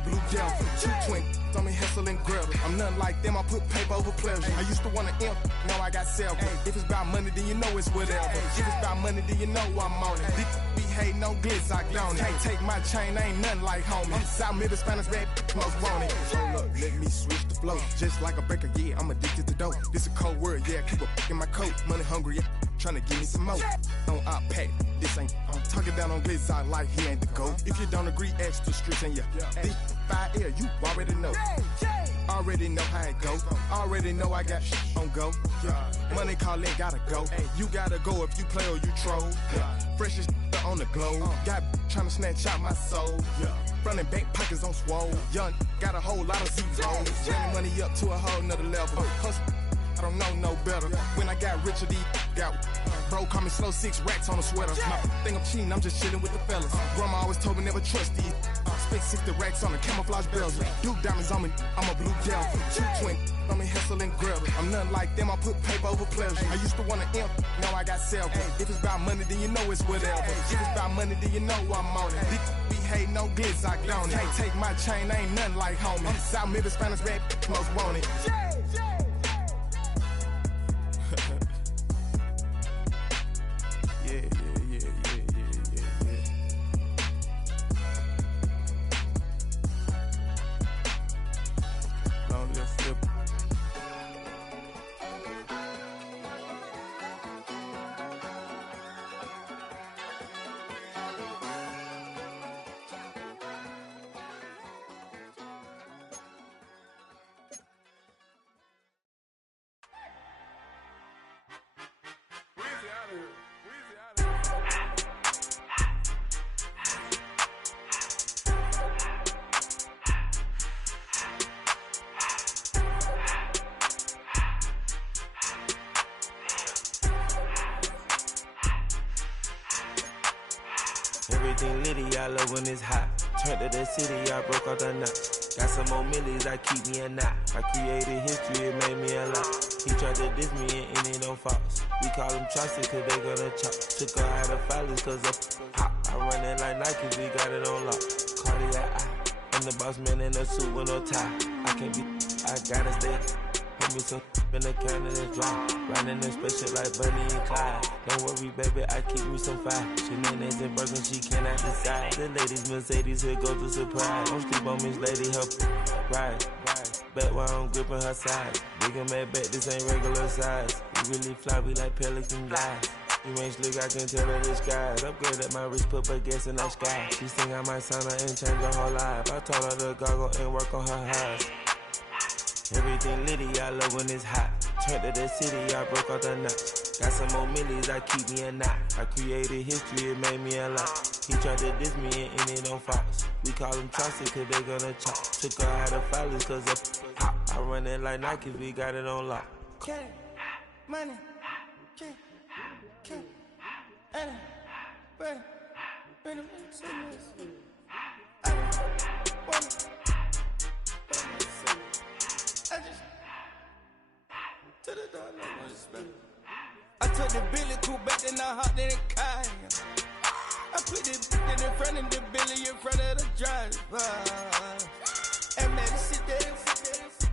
a blue devil. 220, on me hustle and griddle. I'm nothing like them, I put paper over pleasure. I used to want to imp, now I got several. If it's about money, then you know it's whatever. If it's about money, then you know I'm on it. These be hating on glitz, I don't it. Can't take my chain, ain't nothing like homie. South Middle Spanish red, most want it. Hold up, let me switch the flow. Just like a breaker, yeah, I'm addicted to dope. This a cold word, yeah, keep a in my coat. Money hungry, yeah, tryna give me some more. On our pack, this ain't, I'm talking down on glitz, I like he ain't the go. If you don't agree, ask the streets and yeah. This 5 air, you already know. Already know how it go. Already know I got on go. Money calling, gotta go. You gotta go if you play or you troll. Freshest on the globe. Got tryna snatch out my soul. Running back pockets on swole. Young, got a whole lot of zeros. Running money up to a whole nother level. Hustle, I don't know no better. When I got rich, these got bro call me slow 6 racks on a sweater. My thing I'm cheating, I'm just chilling with the fellas. Grandma always told me never trust these. Spent 60 racks on the camouflage bells. Blue diamonds on me, I'm a blue devil. 220, on me hustle and griddle. I'm nothing like them, I put paper over pleasure. I used to want to imp, now I got several. If it's about money, then you know it's whatever. If it's about money, then you know I'm on it. These be hating no glitz, I don't it. Can't take my chain, ain't nothing like homie. South Middle Spanish red, most want it. Everything litty, I love when it's hot. Turned to the city, I broke out the knot. Got some more millies, I keep me a knot. I created history, it made me a lot. He tried to diss me and it don't false. We call him Chaucer cause they gonna chop. Took her out of filers cause of hot. I run it like Nike, we got it on lock. Cardiac eye, I'm the boss man in a suit with no tie. I can't be, I gotta stay. Put me some in the can and it's dry. Riding in spaceship like Bunny and Clyde. Don't worry, baby, I keep me some fire. She names and Birkin, she cannot decide. The ladies, Mercedes, here go to surprise. Don't sleep on Miss Lady, help ride. Back while I'm gripping her side. Big and mad back, this ain't regular size. We really fly, we like pelican glide. You ain't slick, I can tell her the skies. Upgrade at my wrist, put her gas in the sky. She think I might sign her and change her whole life. I told her to goggle and work on her eyes. Everything litty, I love when it's hot. Turned to the city, I broke out the knot. Got some more millies, I keep me a knot. I created history, it made me a lot. He tried to diss me and it don't false. We call him Chaucer cause they gonna chop. Took her out of filers cause of hot. I run it like Nike, we got it on lock. Cash, money, cash, Anna, bread, rhythm, I took the Billy cool back, then I hopped in the car. I put the in front of the Billy in front of the driver. And man, sit there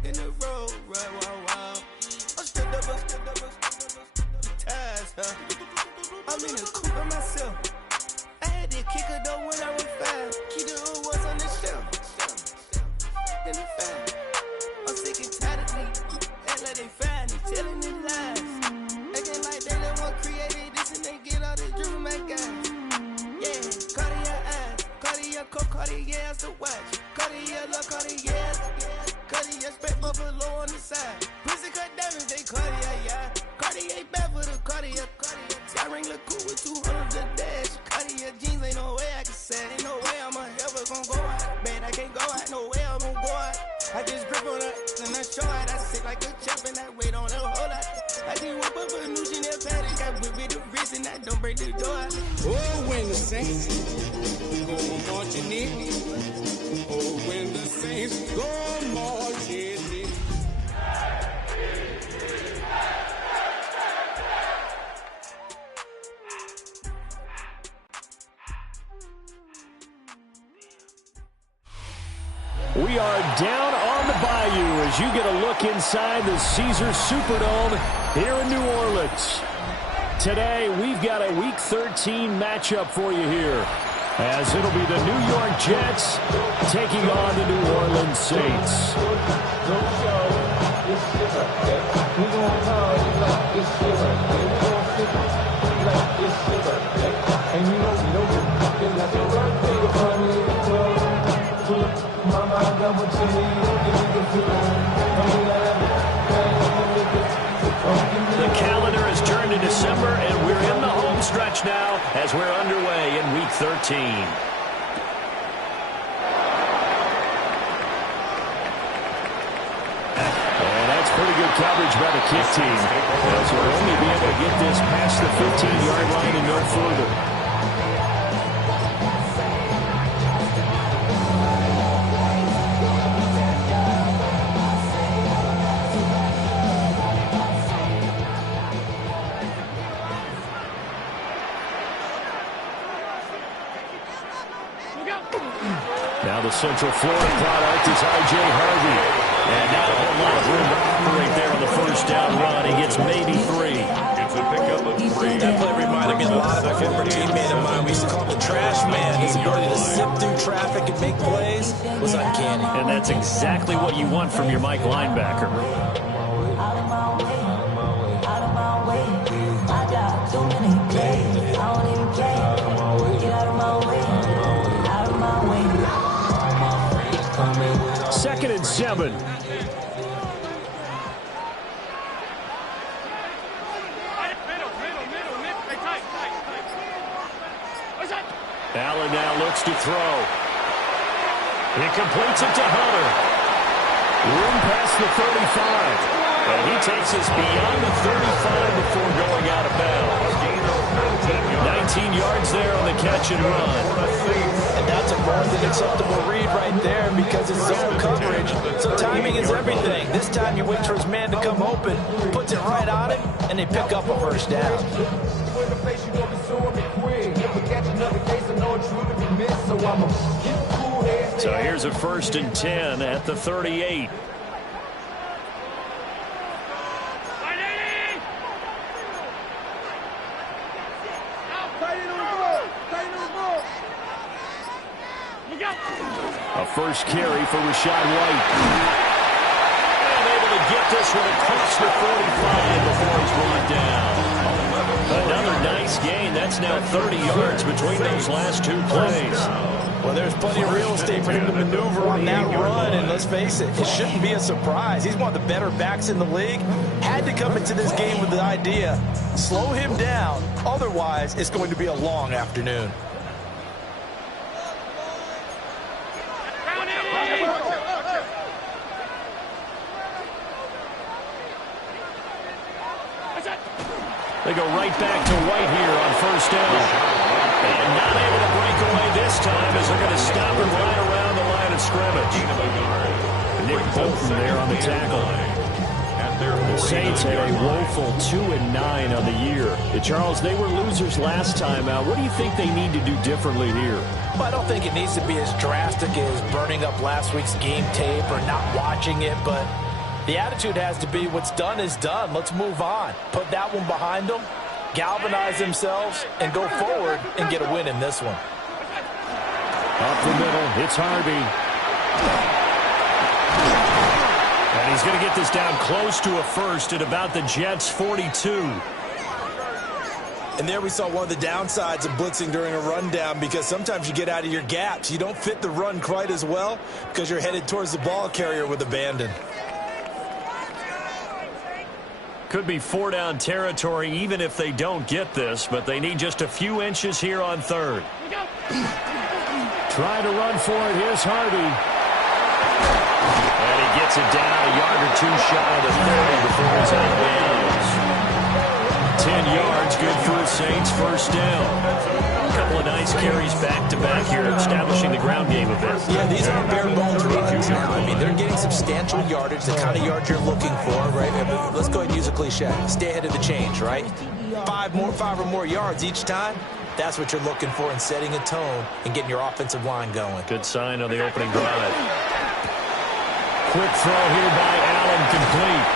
in the road, right, wow. I stood up, ties, I'm in the coupe by myself. I had to kick her though when I was 5. Keep the old ones on the shelf. In the 5. I'm sick and tired of me. Act like they find it, telling the lies. Acting like they the one created this and they get all this driven my guys. Yeah, Cartier eyes, Cartier coat, Cartier as the watch. Cartier look, Cartier, Cartier spec buffalo on the side. Pussy cut diamonds, they Cartier, yeah. Cartier bad for the Cartier. I ring the cool with 200 the dash. Cartier jeans, ain't no way I can say. Ain't no way I'm ever gon' go out. Man, I can't go out, no way I'm gon' go out. I just grip on her and I show out. I sit like a champ and I wait on her whole lot. I just whip up a new Chanel paddock. I whip with the wrist and I don't break the door. Oh, when the Saints go marching in. Oh, when the Saints go marching in. We are down on the bayou as you get a look inside the Caesars Superdome here in New Orleans. Today, we've got a Week 13 matchup for you here, as it'll be the New York Jets taking on the New Orleans Saints. The calendar has turned to December, and we're in the home stretch now as we're underway in Week 13. And that's pretty good coverage by the kick team, as we'll only be able to get this past the 15-yard line and no further. Now the Central Florida product is I.J. Harvey. And not a whole lot of room to operate there on the first down run. He gets maybe 3. It's a pickup of 3. That play reminded me a lot of a former teammate of mine. We used to call him the trash man. His ability to zip through traffic and make plays was uncanny. And that's exactly what you want from your Mike linebacker. Second and 7. Allen now looks to throw. He completes it to Hunter. Room past the 35. And he takes us beyond the 35 before going out of bounds. 19 yards there on the catch and run. And that's a more than acceptable read right there because it's zone coverage. So timing is everything. This time you wait for his man to come open, puts it right on him, and they pick up a first down. So here's a 1st and 10 at the 38. A first carry for Rachaad White. And able to get this one across the 45 before he's run down. Another nice gain. That's now 30 yards between those last 2 plays. Well, there's plenty of real estate for him to maneuver on that run, and let's face it, it shouldn't be a surprise. He's one of the better backs in the league. Had to come into this game with the idea, slow him down, otherwise it's going to be a long afternoon. They go right back to White here on first down. And not able to break away this time as they're going to stop him right around the line of scrimmage. Nick Bolton there on the tackle. The Saints had a woeful 2-9 on the year. Charles, they were losers last time out. What do you think they need to do differently here? Well, I don't think it needs to be as drastic as burning up last week's game tape or not watching it, but the attitude has to be what's done is done. Let's move on. Put that one behind them, galvanize themselves, and go forward and get a win in this one. Up the middle, it's Harvey. And he's going to get this down close to a first at about the Jets' 42. And there we saw one of the downsides of blitzing during a rundown, because sometimes you get out of your gaps. You don't fit the run quite as well because you're headed towards the ball carrier with abandon. Could be 4-down territory even if they don't get this, but they need just a few inches here on third. Try to run for it. Here's Harvey. And he gets it down a yard or 2 shy of the 30 before he's out of bounds. 10 yards, good for the Saints, first down. A couple of nice carries back-to-back here, establishing the ground game a bit. Yeah, these are bare bones runs now. I mean, they're getting substantial yardage, the kind of yards you're looking for, right? Let's go ahead and use a cliche. Stay ahead of the change, right? 5 or more yards each time. That's what you're looking for in setting a tone and getting your offensive line going. Good sign on the opening drive. Quick throw here by Allen, complete.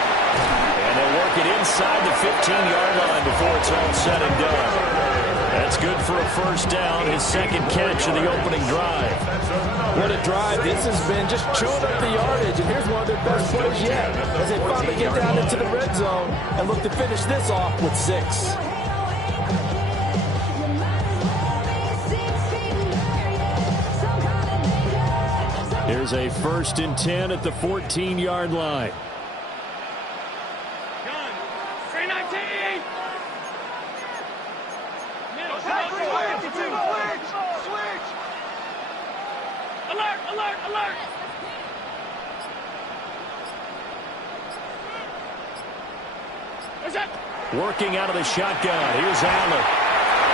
And they'll work it inside the 15-yard line before it's all said and done. That's good for a first down, his second catch of the opening drive. What a drive. This has been just chewing up the yardage, and here's one of their best plays yet as they finally get down into the red zone and look to finish this off with 6. Here's a 1st and 10 at the 14-yard line. Working out of the shotgun. Here's Allen.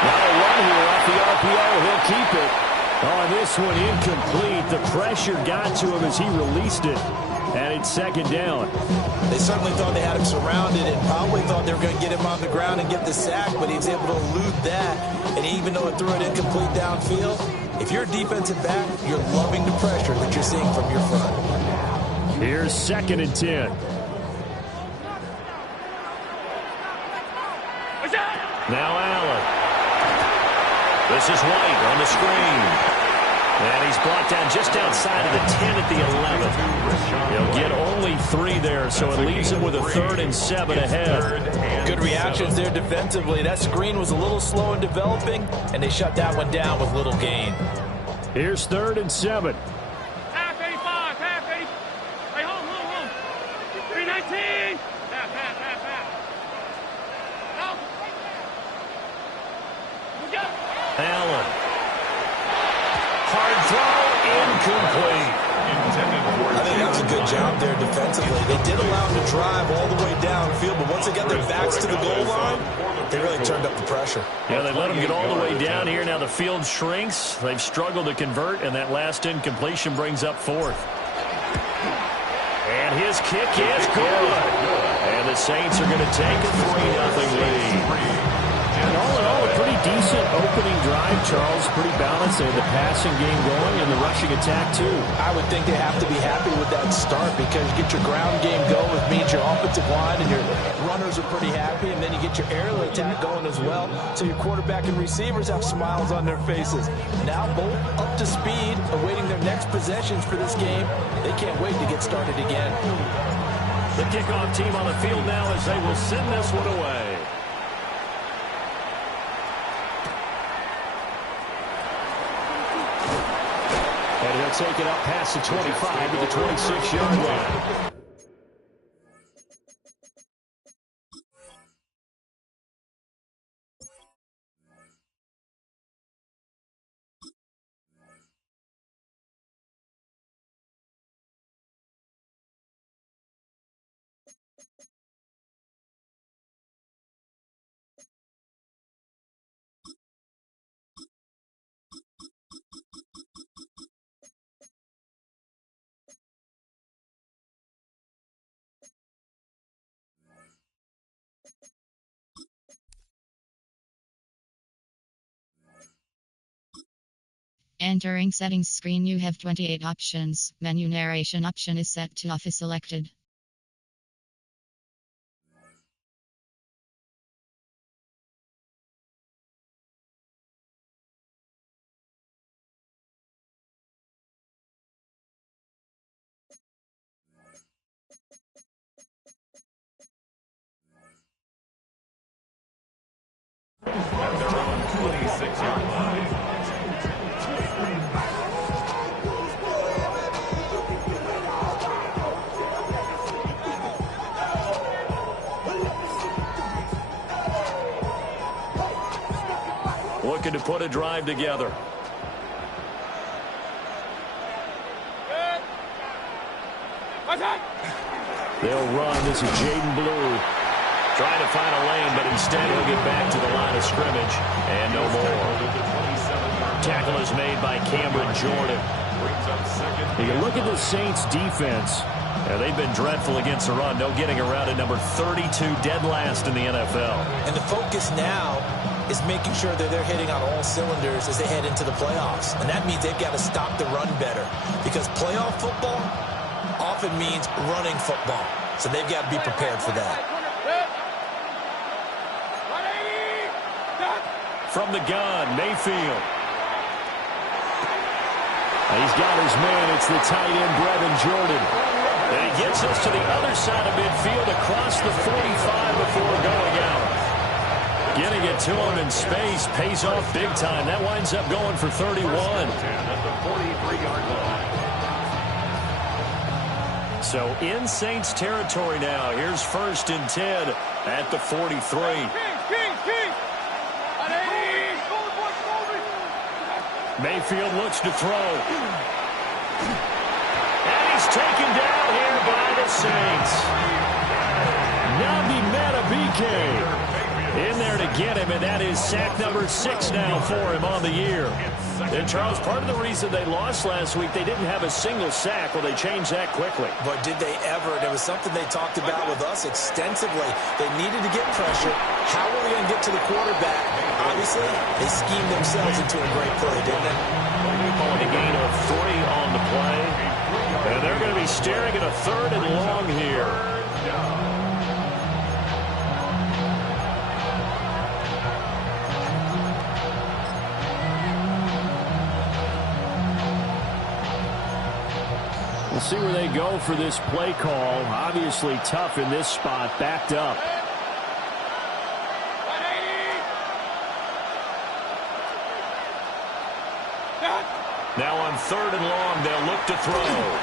Not a run here off the RPO. He'll keep it. Oh, this one incomplete. The pressure got to him as he released it. And it's second down. They certainly thought they had him surrounded and probably thought they were going to get him on the ground and get the sack, but he was able to elude that. And even though it threw it incomplete downfield, if you're a defensive back, you're loving the pressure that you're seeing from your front. Here's 2nd and 10. Now Allen. This is White on the screen. And he's brought down just outside of the 10 at the 11. He'll get only 3 there, so it leaves him with a 3rd and 7 ahead. Good reactions there defensively. That screen was a little slow in developing, and they shut that one down with little gain. Here's 3rd and 7. Half 85, half 80. Hey, home. 319. Half. Allen. Hard throw, incomplete. I think that was a good job there defensively. They did allow him to drive all the way downfield, but once they got their backs to the goal line, they really turned up the pressure. Yeah, they let him get all the way down here. Now the field shrinks. They've struggled to convert, and that last incompletion brings up 4th. And his kick is good. And the Saints are going to take a 3-0 lead. And all in all, a pretty decent opening drive, Charles. Pretty balanced. They had the passing game going and the rushing attack, too. I would think they have to be happy with that start because you get your ground game going, which means your offensive line and your runners are pretty happy, and then you get your aerial attack going as well. So your quarterback and receivers have smiles on their faces. Now both up to speed, awaiting their next possessions for this game. They can't wait to get started again. The kickoff team on the field now as they will send this one away. And he'll take it up past the 25 to the 26-yard line. Entering settings screen, you have 28 options. Menu narration option is set to off is selected. Looking to put a drive together. They'll run. This is Jaden Blue. Trying to find a lane, but instead he'll get back to the line of scrimmage. And no more. Tackle is made by Cameron Jordan. You can look at the Saints defense. They've been dreadful against the run. No getting around at number 32, dead last in the NFL. And the focus now is making sure that they're hitting on all cylinders as they head into the playoffs. And that means they've got to stop the run better. Because playoff football, often means running football. So they've got to be prepared for that. From the gun, Mayfield. He's got his man. It's the tight end, Brevin Jordan. And he gets us to the other side of midfield across the 45 before going out. Getting it to him in space pays off big time. That winds up going for 31. At the 43-yard line. So in Saints territory now. Here's 1st and 10 at the 43. Mayfield looks to throw. And he's taken down here by the Saints. Nabi Matabike in there to get him, and that is sack number 6 now for him on the year. And Charles, part of the reason they lost last week, they didn't have a single sack. Well, they changed that quickly. But did they ever? There was something they talked about with us extensively. They needed to get pressure. How were they going to get to the quarterback? Obviously, they schemed themselves into a great play, didn't they? Calling a gain of 3 on the play. And they're going to be staring at a 3rd and long here. We'll see where they go for this play call. Obviously tough in this spot, backed up. Now on 3rd and long, they'll look to throw.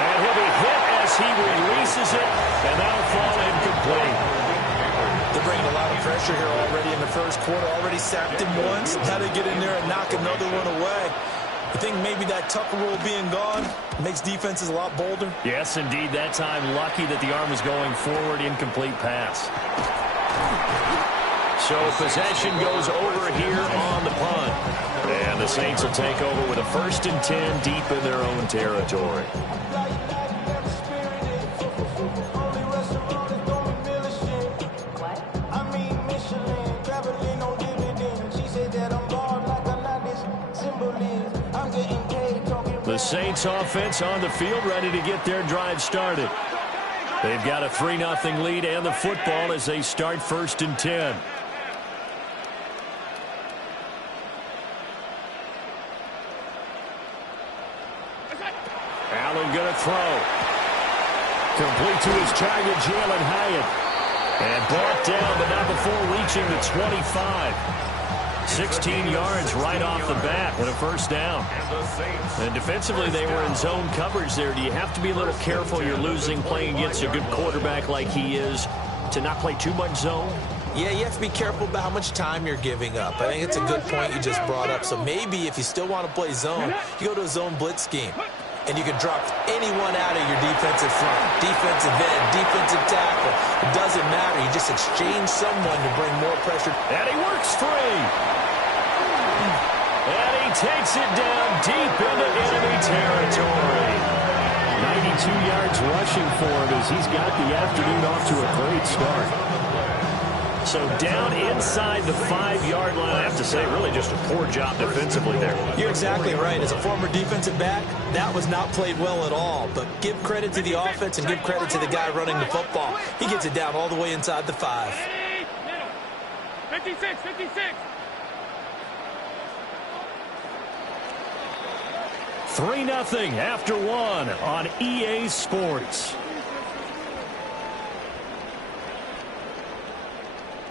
And he'll be hit as he releases it, and that'll fall incomplete. They're bringing a lot of pressure here already in the first quarter. Already sacked him once. Now they get in there and knock another one away. I think maybe that Tucker rule being gone makes defenses a lot bolder. Yes, indeed. That time, lucky that the arm was going forward. Incomplete pass. So possession goes over here on the punt. And the Saints will take over with a 1st and 10 deep in their own territory. The Saints offense on the field, ready to get their drive started. They've got a 3-0 lead and the football as they start 1st and 10. Allen going to throw. Complete to his target, Jalen Hyatt. And brought down, but not before reaching the 25. 16 yards right off the bat with a 1st down. And defensively, they were in zone coverage there. Do you have to be a little careful? You're losing, playing against a good quarterback like he is, to not play too much zone? Yeah, you have to be careful about how much time you're giving up. I think it's a good point you just brought up. So maybe if you still want to play zone, you go to a zone blitz scheme. And you can drop anyone out of your defensive front, defensive end, defensive tackle. It doesn't matter. You just exchange someone to bring more pressure. And he works free. And he takes it down deep into enemy territory. 92 yards rushing for him as he's got the afternoon off to a great start. So down inside the 5-yard line, I have to say, really just a poor job defensively there. You're exactly right. As a former defensive back, that was not played well at all. But give credit to the offense and give credit to the guy running the football. He gets it down all the way inside the 5. 56, 56. 3-0 after 1 on EA Sports.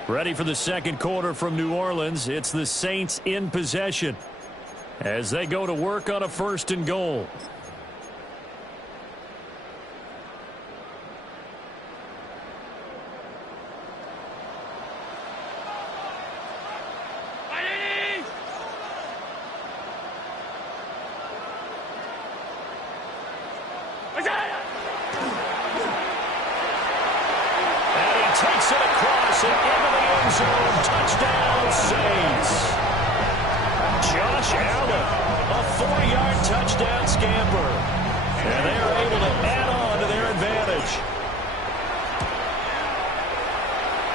Ready for the second quarter from New Orleans. It's the Saints in possession as they go to work on a 1st and goal. Takes it across and into the end zone. Touchdown, Saints. Josh Allen, a 4-yard touchdown scamper. And they are able to add on to their advantage.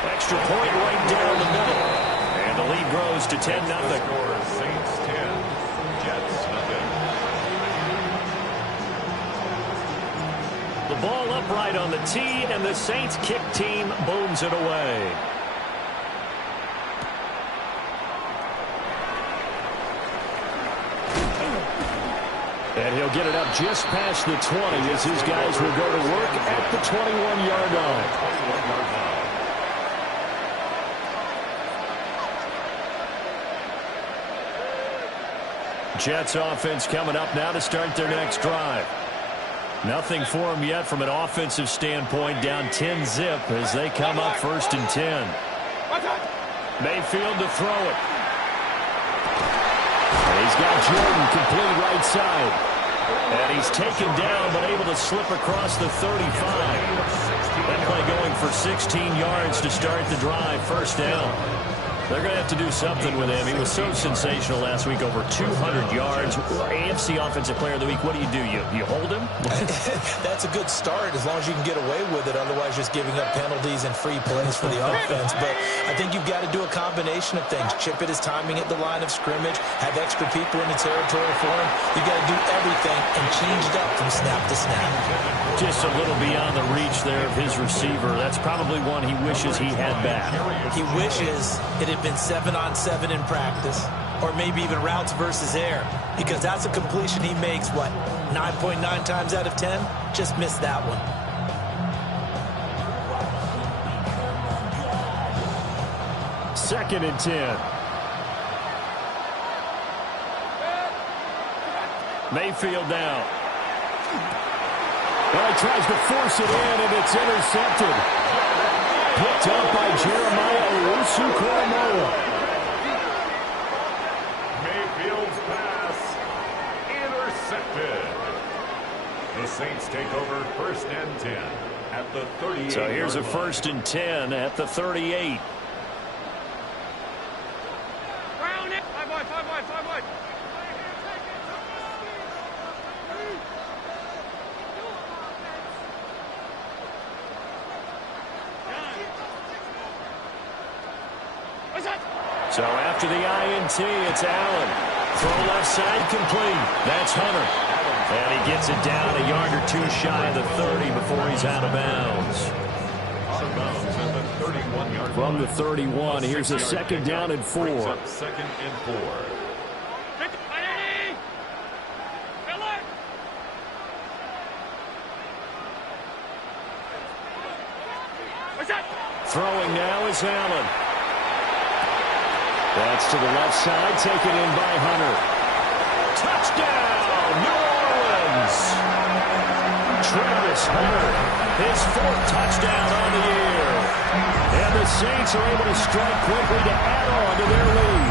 Extra point right down the middle. And the lead grows to 10-0. Saints 10, Jets 0. The ball upright on the tee, and the Saints kick team booms it away. And he'll get it up just past the 20 as his guys will go to work at the 21-yard line. Jets offense coming up now to start their next drive. Nothing for them yet from an offensive standpoint, down 10-zip as they come up 1st and 10. Mayfield to throw it. And he's got Jordan complete right side. And he's taken down but able to slip across the 35. That play going for 16 yards to start the drive, 1st down. They're going to have to do something with him. He was so sensational last week, over 200 yards. AFC Offensive Player of the Week, what do? You hold him? That's a good start as long as you can get away with it. Otherwise, just giving up penalties and free plays for the offense. But I think you've got to do a combination of things. Chip at his timing at the line of scrimmage, have extra people in the territory for him. You've got to do everything and change it up from snap to snap. Just a little beyond the reach there of his receiver. That's probably one he wishes he had back. He wishes it had been 7-on-7 in practice, or maybe even routes versus air, because that's a completion he makes, 9.9 times out of 10? Just missed that one. Second and 10. Mayfield now. Well, he tries to force it in, and it's intercepted. Picked up by Jeremiah Owusu-Koramoah. Mayfield's pass intercepted. The Saints take over 1st and 10 at the 38. So here's a 1st and 10 at the 38. Round it. 5 wide, 5 wide, 5 wide. So after the INT, it's Allen. Throw left side complete. That's Hunter. And he gets it down a yard or two shy of the 30 before he's out of bounds. From the 31, here's a 2nd down and 4. 2nd and 4. Throwing now is Allen. That's to the left side, taken in by Hunter. Touchdown, New Orleans! Travis Hunter, his 4th touchdown on the year. And the Saints are able to strike quickly to add on to their lead.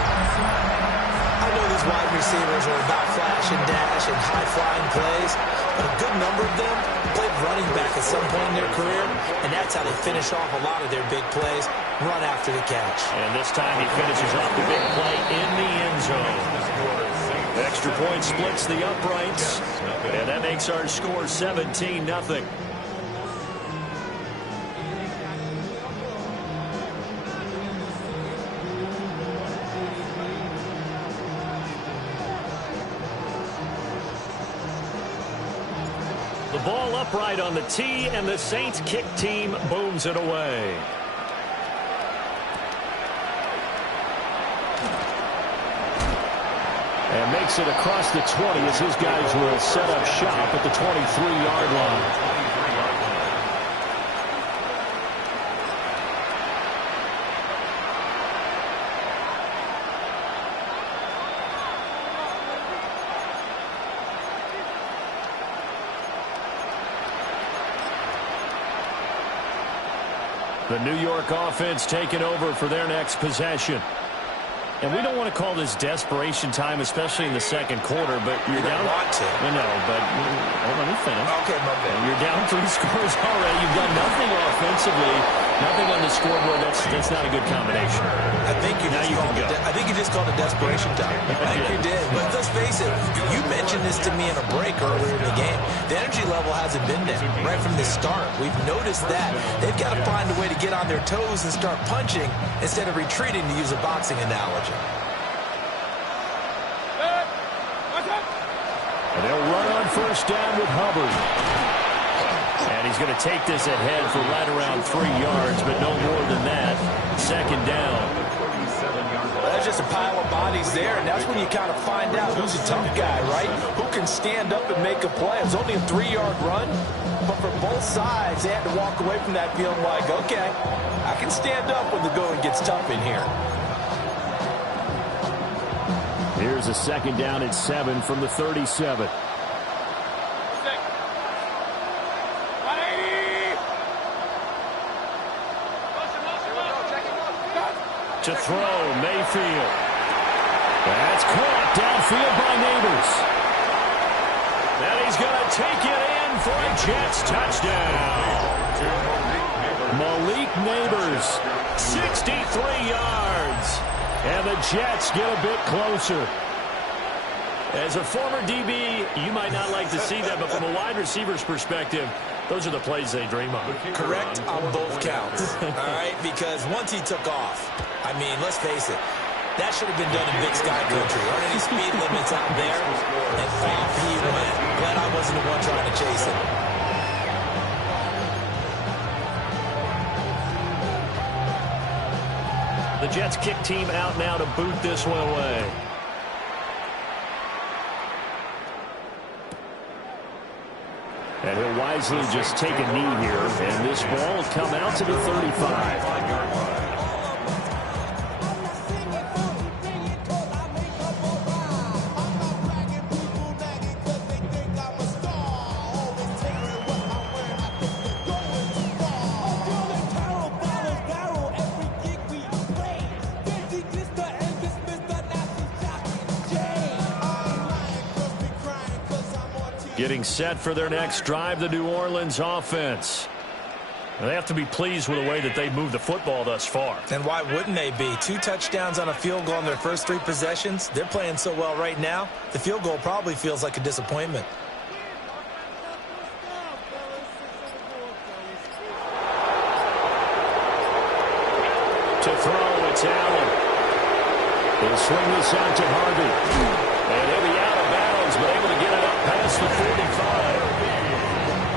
I know these wide receivers are about flash and dash and high-flying plays, but a good number of them played running back at some point in their career, and that's how they finish off a lot of their big plays, run after the catch. And this time he finishes off the big play in the end zone. Extra point splits the uprights, and that makes our score 17-0. The ball upright on the tee, and the Saints kick team booms it away. And makes it across the 20 as his guys will set up shop at the 23-yard line. The New York offense taking over for their next possession. And we don't want to call this desperation time, especially in the second quarter, but you're down. Want to. I know, but let me finish. Okay, my bad. You're down 3 scores already. You've done nothing offensively, nothing on the scoreboard. That's not a good combination. I think you just called it desperation time. I think you did. But let's face it, you mentioned this to me in a break earlier in the game. The energy level hasn't been there right from the start. We've noticed that. They've got to find a way to get on their toes and start punching instead of retreating, to use a boxing analogy. And they'll run on 1st down with Hubbard. going to take this ahead for right around 3 yards, but no more than that. Second down. There's just a pile of bodies there, and that's when you kind of find out who's a tough guy, right? Who can stand up and make a play. It was only a 3-yard run, but for both sides, they had to walk away from that feeling like, okay, I can stand up when the going gets tough in here. Here's a second down and 7 from the 37. To throw, Mayfield. That's caught downfield by Neighbors. And he's going to take it in for a Jets touchdown. Malik Neighbors, 63 yards. And the Jets get a bit closer. As a former DB, you might not like to see that, but from a wide receiver's perspective, those are the plays they dream of. Correct on both counts, all right? Because once he took off, I mean, let's face it, that should have been done in Big Sky Country. Aren't any speed limits out there? And off he went. Glad I wasn't the one trying to chase him. The Jets kick team out now to boot this one away. And he'll wisely just take a knee here, and this ball will come out to the 35. Getting set for their next drive, the New Orleans offense. They have to be pleased with the way that they've moved the football thus far. And why wouldn't they be? 2 touchdowns on a field goal in their first 3 possessions. They're playing so well right now, the field goal probably feels like a disappointment. To throw, it's Allen. He'll swing this out to Harvey. And he'll be out of bounds, but able to get it up past the 45.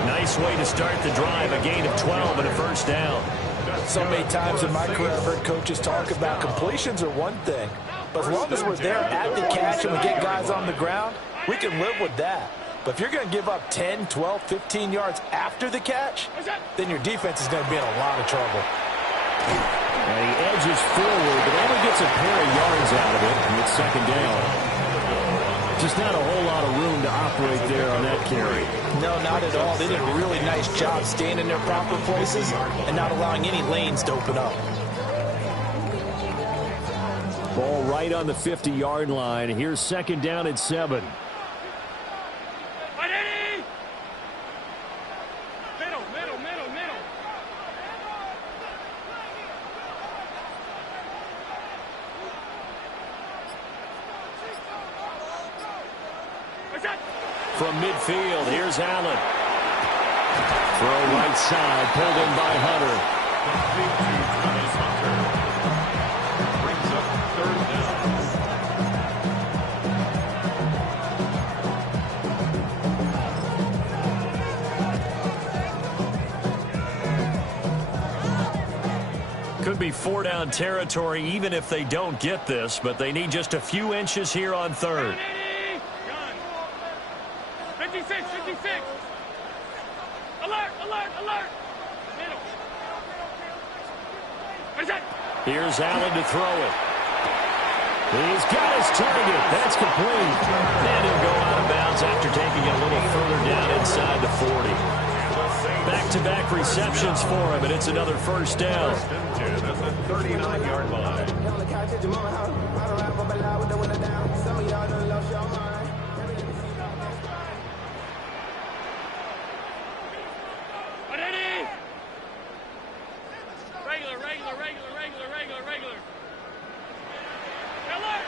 Nice way to start the drive, a gain of 12 and a first down. So many times in my career I've heard coaches talk about completions are one thing, but as long as we're there at the catch and we get guys on the ground, we can live with that. But if you're going to give up 10, 12, 15 yards after the catch, then your defense is going to be in a lot of trouble. And he edges forward, but only gets a pair of yards out of it, and it's second down. Just not a whole lot of room to operate there on that carry. No, not at all. They did a really nice job staying in their proper places and not allowing any lanes to open up. Ball right on the 50-yard line. Here's second down and 7. From midfield, here's Allen. Throw right side, pulled in by Hunter. Brings up third down. Could be 4-down territory even if they don't get this, but they need just a few inches here on third. 56. Alert. Middle. Here's Allen to throw it. He's got his target. That's complete. And he'll go out of bounds after taking it a little further down inside the 40. Back-to-back receptions for him, and it's another first down. First and 10 at the 39-yard line. Regular. Alert!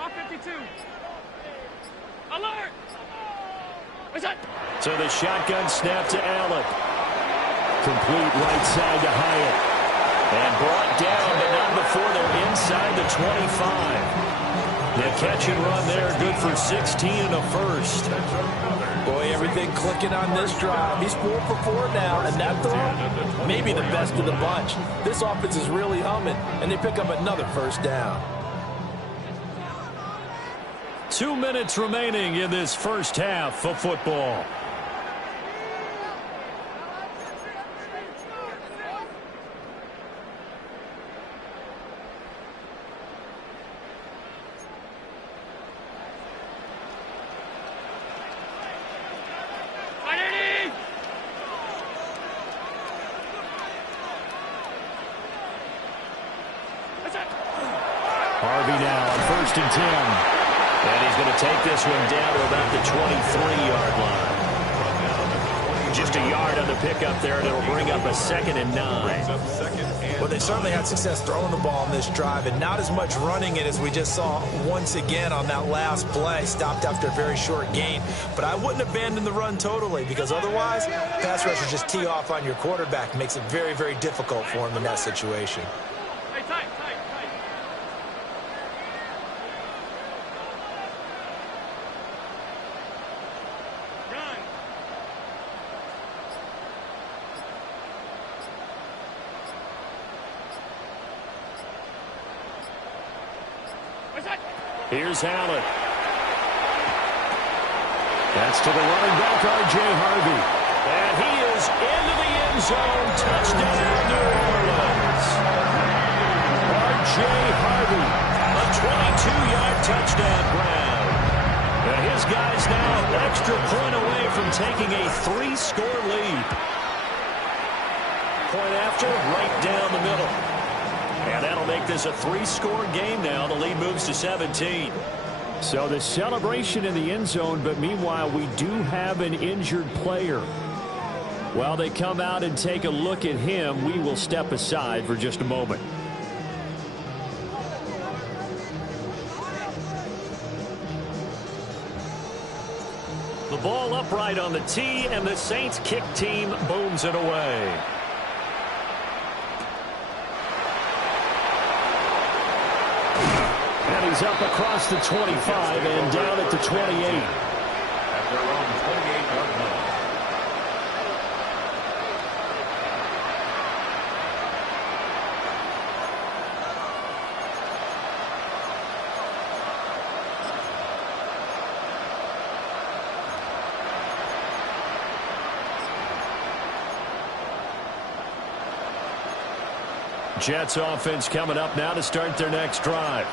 Off 52. Alert! So the shotgun snap to Allen. Complete right side to Hyatt. And brought down, but not before they're inside the 25. The catch and run there, good for 16 and a first. Boy, everything clicking on this drive. He's 4 for 4 now, and that throw, maybe the best of the bunch. This offense is really humming, and they pick up another first down. 2 minutes remaining in this first half of football. Harvey now on 1st and 10. And he's going to take this one down to about the 23-yard line. Just a yard on the pickup there, and it'll bring up a 2nd and 9. Well, they certainly had success throwing the ball on this drive, and not as much running it as we just saw once again on that last play. Stopped after a very short gain. But I wouldn't abandon the run totally, because otherwise, pass rushers just tee off on your quarterback. Makes it very, very difficult for him in that situation. Here's Allen. That's to the running back, R.J. Harvey. And he is into the end zone. Touchdown, New Orleans. R.J. Harvey, a 22-yard touchdown grab. And his guys now an extra point away from taking a 3-score lead. Point after, right down the middle. And that'll make this a 3-score game now. The lead moves to 17. So the celebration in the end zone, but meanwhile we do have an injured player. While they come out and take a look at him, we will step aside for just a moment. The ball upright on the tee, and the Saints kick team booms it away. And he's up across the 25 and down at the 28. At their own 28-yard line. Jets offense coming up now to start their next drive.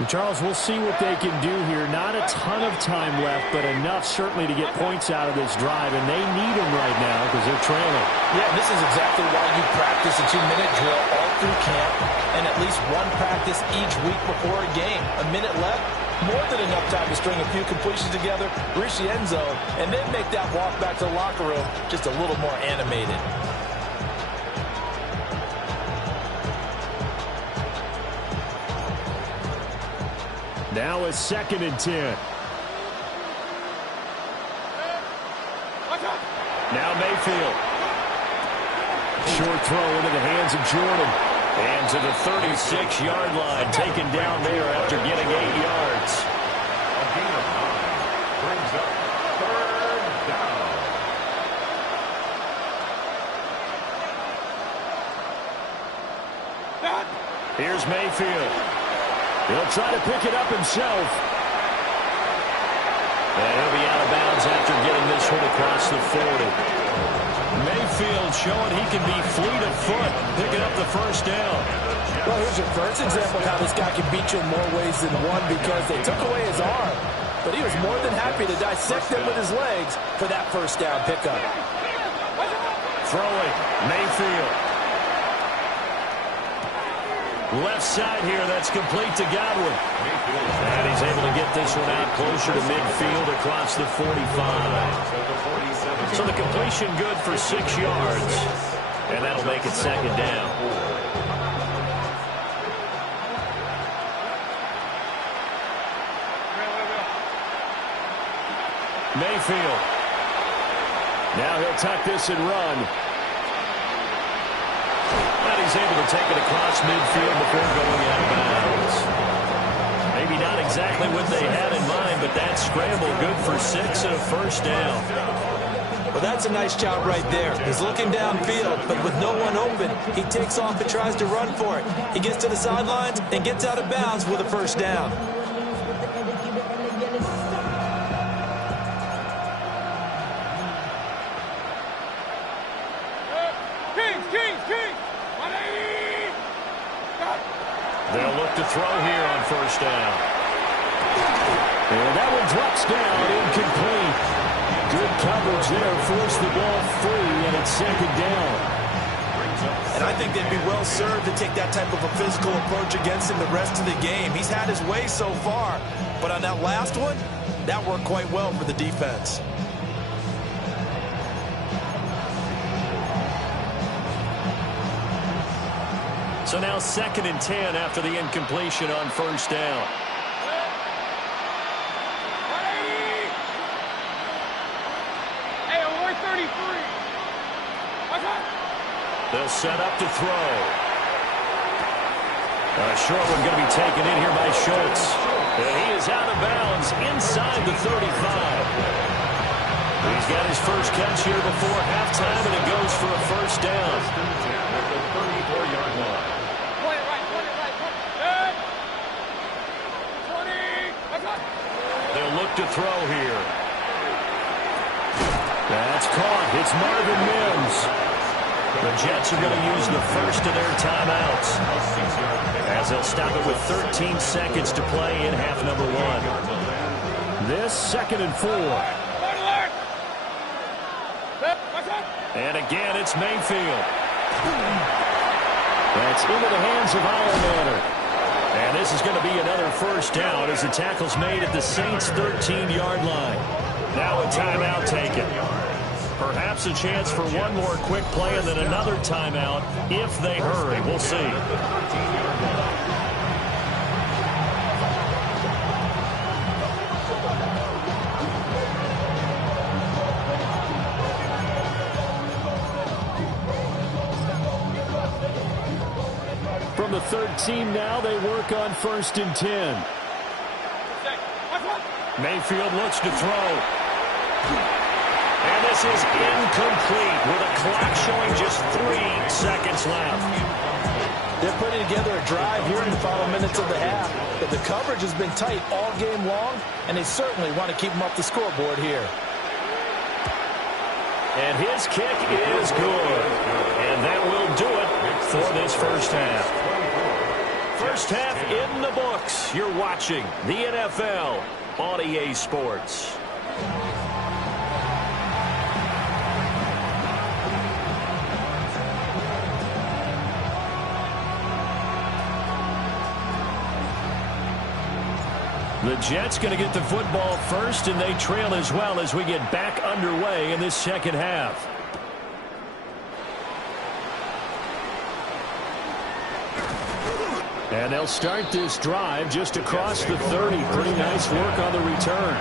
And Charles, we'll see what they can do here. Not a ton of time left, but enough certainly to get points out of this drive, and they need them right now because they're trailing. Yeah, this is exactly why you practice a 2-minute drill all through camp and at least one practice each week before a game. A minute left, more than enough time to string a few completions together, reach the end zone, and then make that walk back to the locker room just a little more animated. Now a 2nd and 10. Now Mayfield. Short throw into the hands of Jordan. And to the 36-yard line, taken down there after getting 8 yards. A gain of 9 brings up 3rd down. Here's Mayfield. He'll try to pick it up himself. And he'll be out of bounds after getting this one across the 40. Mayfield showing he can be fleet of foot, picking up the first down. Well, here's your first example of how this guy can beat you in more ways than one, because they took away his arm. But he was more than happy to dissect them with his legs for that first down pickup. Throwing, Mayfield. Left side here, that's complete to Godwin. And he's able to get this one out closer to midfield across the 45. So the completion good for 6 yards. And that'll make it 2nd down. Mayfield. Now he'll tuck this and run. And he's able to take it across midfield before going out of bounds. Maybe not a exactly what they had in mind, but that scramble good for 6 and a first down. Well, that's a nice job right there. He's looking downfield, but with no one open, he takes off and tries to run for it. He gets to the sidelines and gets out of bounds with a first down. They'll look to throw here on first down. And that one drops down, incomplete. Good coverage there, forced the ball free, and it's second down. And I think they'd be well served to take that type of a physical approach against him the rest of the game. He's had his way so far, but on that last one, that worked quite well for the defense. So now 2nd and 10 after the incompletion on first down. Hey, we're 33. They'll set up to throw. Short one going to be taken in here by Schultz. And he is out of bounds inside the 35. He's got his first catch here before halftime, and it goes for a first down. At the 34-yard line. They'll look to throw here. That's caught. It's Marvin Mims. The Jets are going to use the first of their timeouts, as they'll stop it with 13 seconds to play in half number 1. This 2nd and 4. And again, it's Mayfield. That's into the hands of Ironmatter. And this is going to be another first down as the tackle's made at the Saints' 13-yard line. Now a timeout taken. Perhaps a chance for one more quick play and then another timeout if they hurry. We'll see. From the 13 now, they work on 1st and 10. Mayfield looks to throw. And this is incomplete with a clock showing just 3 seconds left. They're putting together a drive here in the final minutes of the half. But the coverage has been tight all game long, and they certainly want to keep them off the scoreboard here. And his kick is good. And that will do it for this first half. First half in the books. You're watching the NFL on EA Sports. The Jets going to get the football first, and they trail as well as we get back underway in this second half. And they'll start this drive just across the 30. Pretty nice work on the return.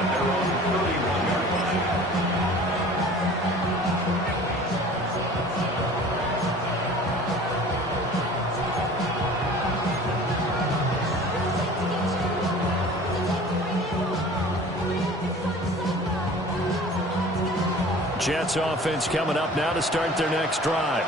Jets offense coming up now to start their next drive.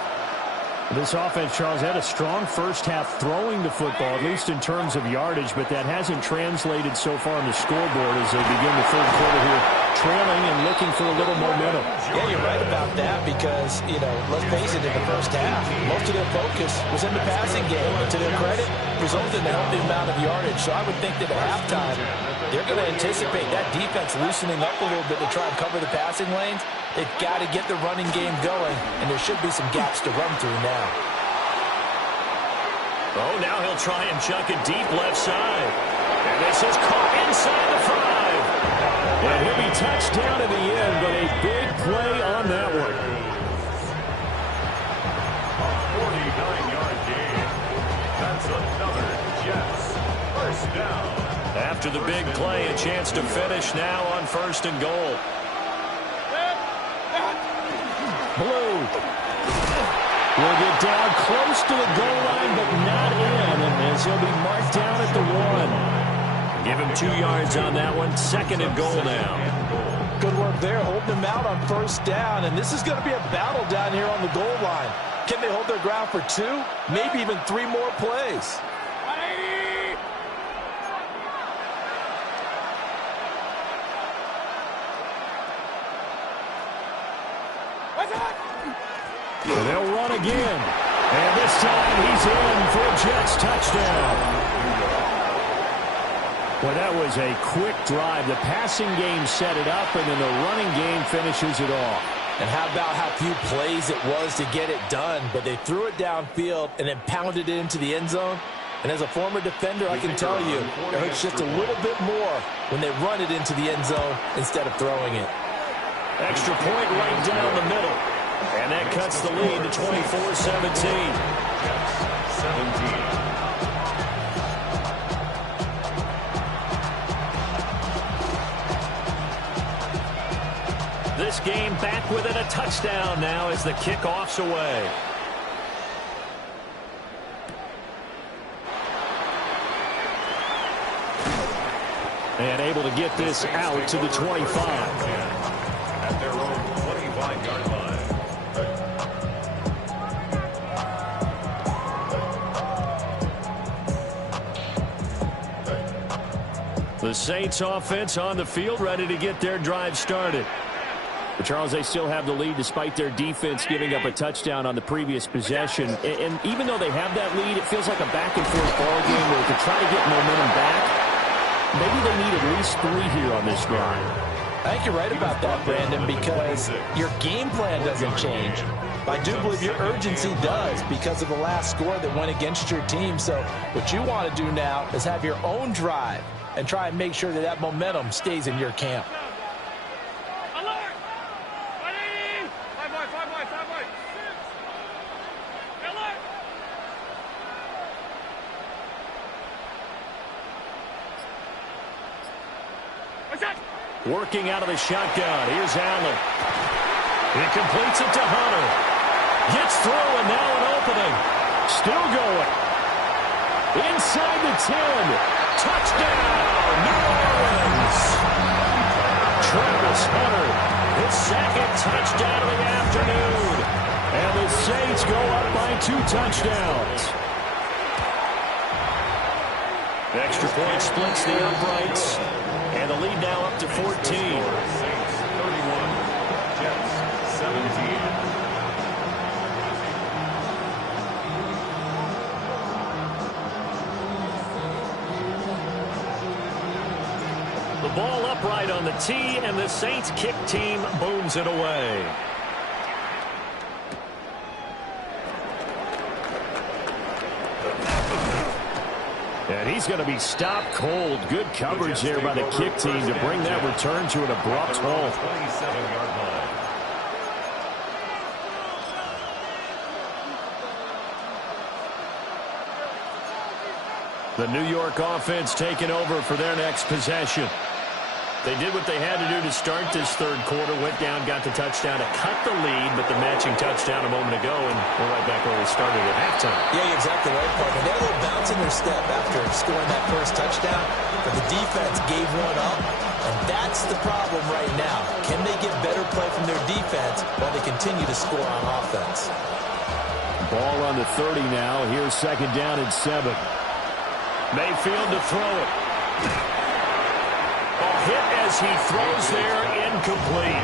This offense, Charles, had a strong first half throwing the football, at least in terms of yardage, but that hasn't translated so far on the scoreboard as they begin the third quarter here, trailing and looking for a little momentum. Yeah, you're right about that because, let's face it, in the first half, most of their focus was in the passing game, and to their credit, resulted in a healthy amount of yardage. So I would think that at halftime, they're going to anticipate that defense loosening up a little bit to try and cover the passing lanes. They've got to get the running game going, and there should be some gaps to run through now. Oh, now he'll try and chuck it deep left side. And this is caught inside the 5. And he'll be touched down in the end, but a big play on that one. A 49-yard gain. That's another Jets first down. After the big play, a chance to finish now on 1st and goal. Blue will get down close to the goal line, but not in, and as he'll be marked down at the 1. Give him 2 yards on that one. 2nd and goal now. Good work there, holding him out on 1st down. And this is going to be a battle down here on the goal line. Can they hold their ground for 2, maybe even 3 more plays? And they'll run again. And this time he's in for a Jets touchdown. Well, that was a quick drive. The passing game set it up, and then the running game finishes it off. And how about how few plays it was to get it done, but they threw it downfield and then pounded it into the end zone. And as a former defender, I can tell you, it hurts just a little bit more when they run it into the end zone instead of throwing it. Extra point right down the middle. And that cuts the lead to 24-17. 17. This game back within a touchdown now as the kickoff's away. And able to get this out to the 25. At their own 25-yard line. The Saints offense on the field, ready to get their drive started. But Charles, they still have the lead despite their defense giving up a touchdown on the previous possession. And even though they have that lead, it feels like a back-and-forth ball game where to try to get momentum back, maybe they need at least 3 here on this drive. I think you're right about that, Brandon, because your game plan doesn't change. I do believe your urgency does because of the last score that went against your team. So what you want to do now is have your own drive and try and make sure that that momentum stays in your camp. Working out of the shotgun. Here's Allen. He completes it to Hunter. Gets through, and now an opening. Still going. Inside the 10. Touchdown, New Orleans. Travis Hunter, his 2nd touchdown of the afternoon. And the Saints go up by 2 touchdowns. Extra point splits the uprights. And the lead now up to 14. Saints 31, Jets 17. The ball upright on the tee, and the Saints kick team booms it away. And he's going to be stopped cold. Good coverage there by the kick team to bring that return to an abrupt halt. 27-yard line. The New York offense taking over for their next possession. They did what they had to do to start this 3rd quarter. Went down, got the touchdown to cut the lead, but the matching touchdown a moment ago, and we're right back where we started at halftime. Yeah, you're exactly right, partner. They had a little bounce in their step after scoring that 1st touchdown, but the defense gave one up, and that's the problem right now. Can they get better play from their defense while they continue to score on offense? Ball on the 30 now. Here's 2nd down and 7. Mayfield to throw it. A hit as he throws there, incomplete.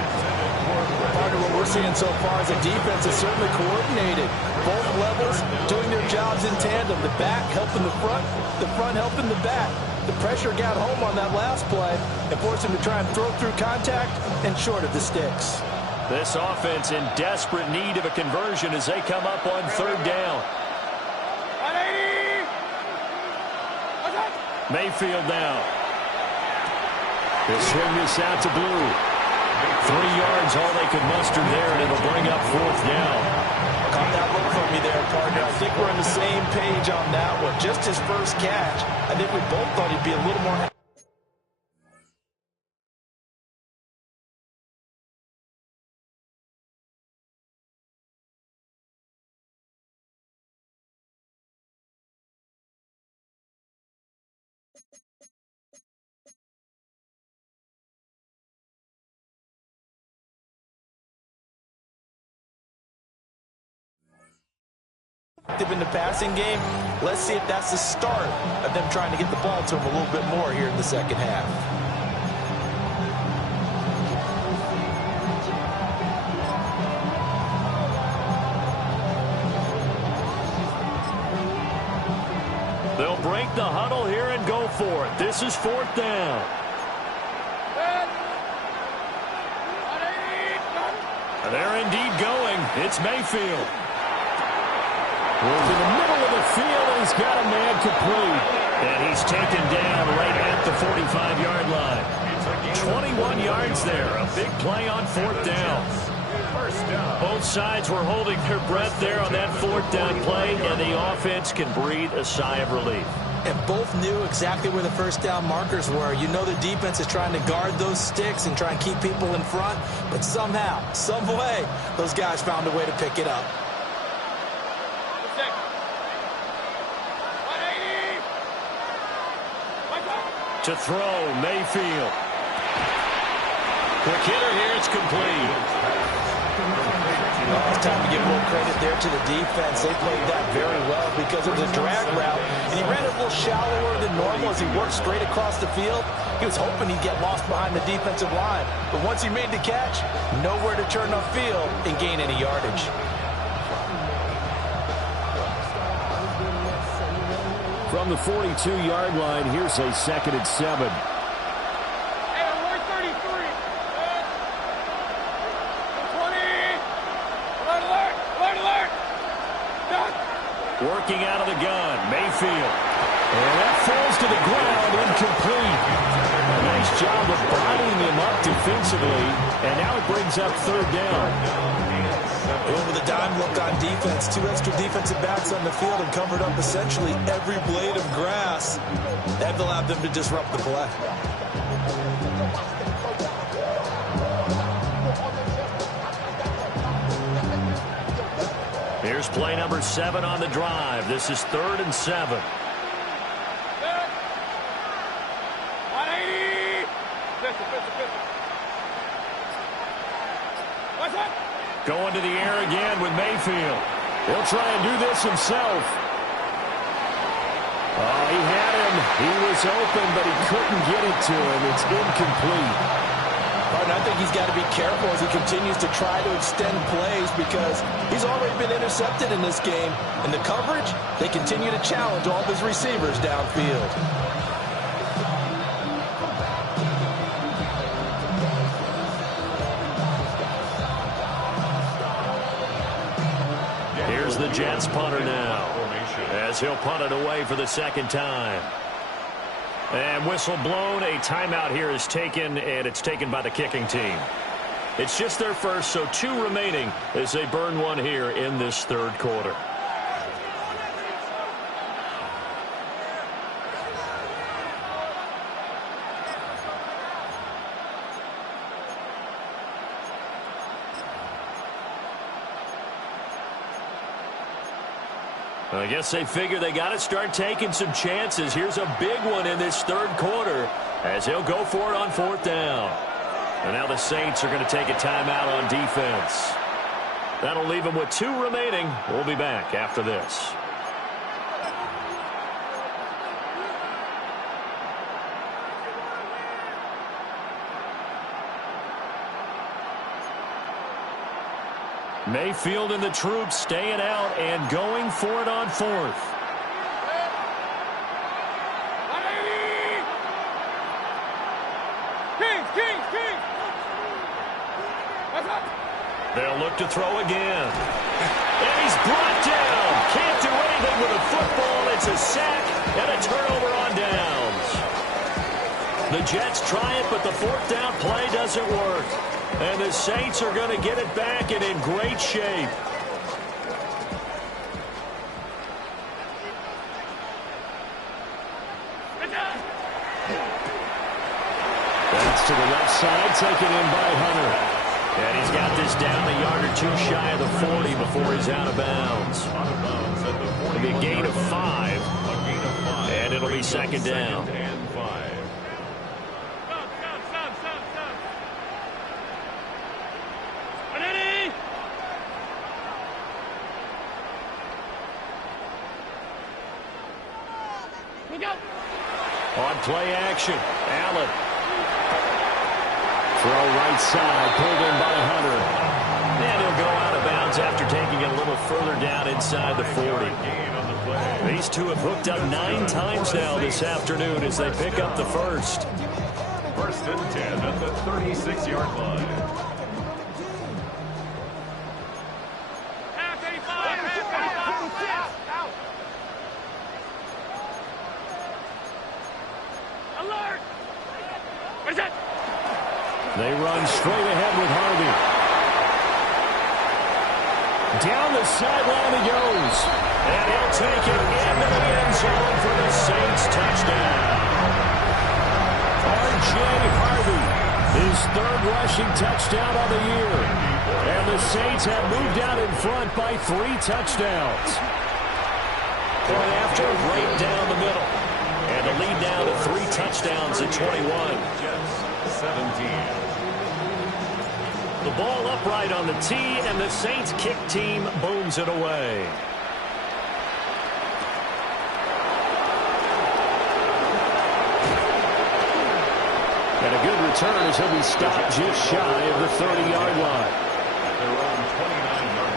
Part of what we're seeing so far is the defense is certainly coordinated. Both levels doing their jobs in tandem. The back helping the front helping the back. The pressure got home on that last play and forced him to try and throw through contact and short of the sticks. This offense in desperate need of a conversion as they come up on 3rd down. Mayfield now. They'll swing this out to Blue. 3 yards, all they could muster there, and it'll bring up 4th down. Caught that look from me there, partner. I think we're on the same page on that one. Just his first catch. I think we both thought he'd be a little more In the passing game, let's see if that's the start of them trying to get the ball to him a little bit more here in the second half. They'll break the huddle here and go for it. This is 4th down. And they're indeed going. It's Mayfield. To the middle of the field, and he's got a man complete. And he's taken down right at the 45-yard line. 21 yards there. A big play on 4th down. Both sides were holding their breath there on that 4th down play, and the offense can breathe a sigh of relief. And both knew exactly where the first down markers were. You know the defense is trying to guard those sticks and try and keep people in front, but somehow, some way, those guys found a way to pick it up. To throw, Mayfield. Quick hitter here, it's complete. It's time to give a little credit there to the defense. They played that very well because it was a drag route, and he ran it a little shallower than normal as he worked straight across the field. He was hoping he'd get lost behind the defensive line, but once he made the catch, nowhere to turn upfield and gain any yardage. From the 42-yard line, here's a 2nd and 7. Working out of the gun, Mayfield. And that falls to the ground, incomplete. A nice job of bottling him up defensively, and now it brings up 3rd down. Over the dime look on defense. 2 extra defensive backs on the field and covered up essentially every blade of grass. That allowed them to disrupt the play. Here's play number 7 on the drive. This is 3rd and 7. Going to the air again with Mayfield. He'll try and do this himself. Oh, he had him. He was open, but he couldn't get it to him. It's incomplete. And I think he's got to be careful as he continues to try to extend plays because he's already been intercepted in this game. And the coverage, they continue to challenge all of his receivers downfield. Here's the Jets punter now as he'll punt it away for the 2nd time. And whistle blown. A timeout here is taken, and it's taken by the kicking team. It's just their first, so 2 remaining as they burn one here in this 3rd quarter. I guess they figure they got to start taking some chances. Here's a big one in this 3rd quarter as he'll go for it on 4th down. And now the Saints are going to take a timeout on defense. That'll leave them with 2 remaining. We'll be back after this. Mayfield and the troops staying out and going for it on 4th. They'll look to throw again. And he's brought down. Can't do anything with a football. It's a sack and a turnover on downs. The Jets try it, but the 4th down play doesn't work. And the Saints are going to get it back and in great shape. That's to the left side, taken in by Hunter. And he's got this down a yard or 2 shy of the 40 before he's out of bounds. It'll be a gain of 5. And it'll be 2nd down. On play action, Allen. Throw right side, pulled in by Hunter. And he'll go out of bounds after taking it a little further down inside the 40. These two have hooked up 9 times now this afternoon as they pick up the first. First and 10 at the 36-yard line. They run straight ahead with Harvey. Down the sideline he goes. And he'll take it into the end zone for the Saints touchdown. R.J. Harvey, his 3rd rushing touchdown of the year. And the Saints have moved out in front by 3 touchdowns. Point after, right down the middle. And the lead down to 3 touchdowns at 21. 17. The ball upright on the tee, and the Saints kick team booms it away. And a good return as he'll be stopped just shy of the 30-yard line. At their own 29-yard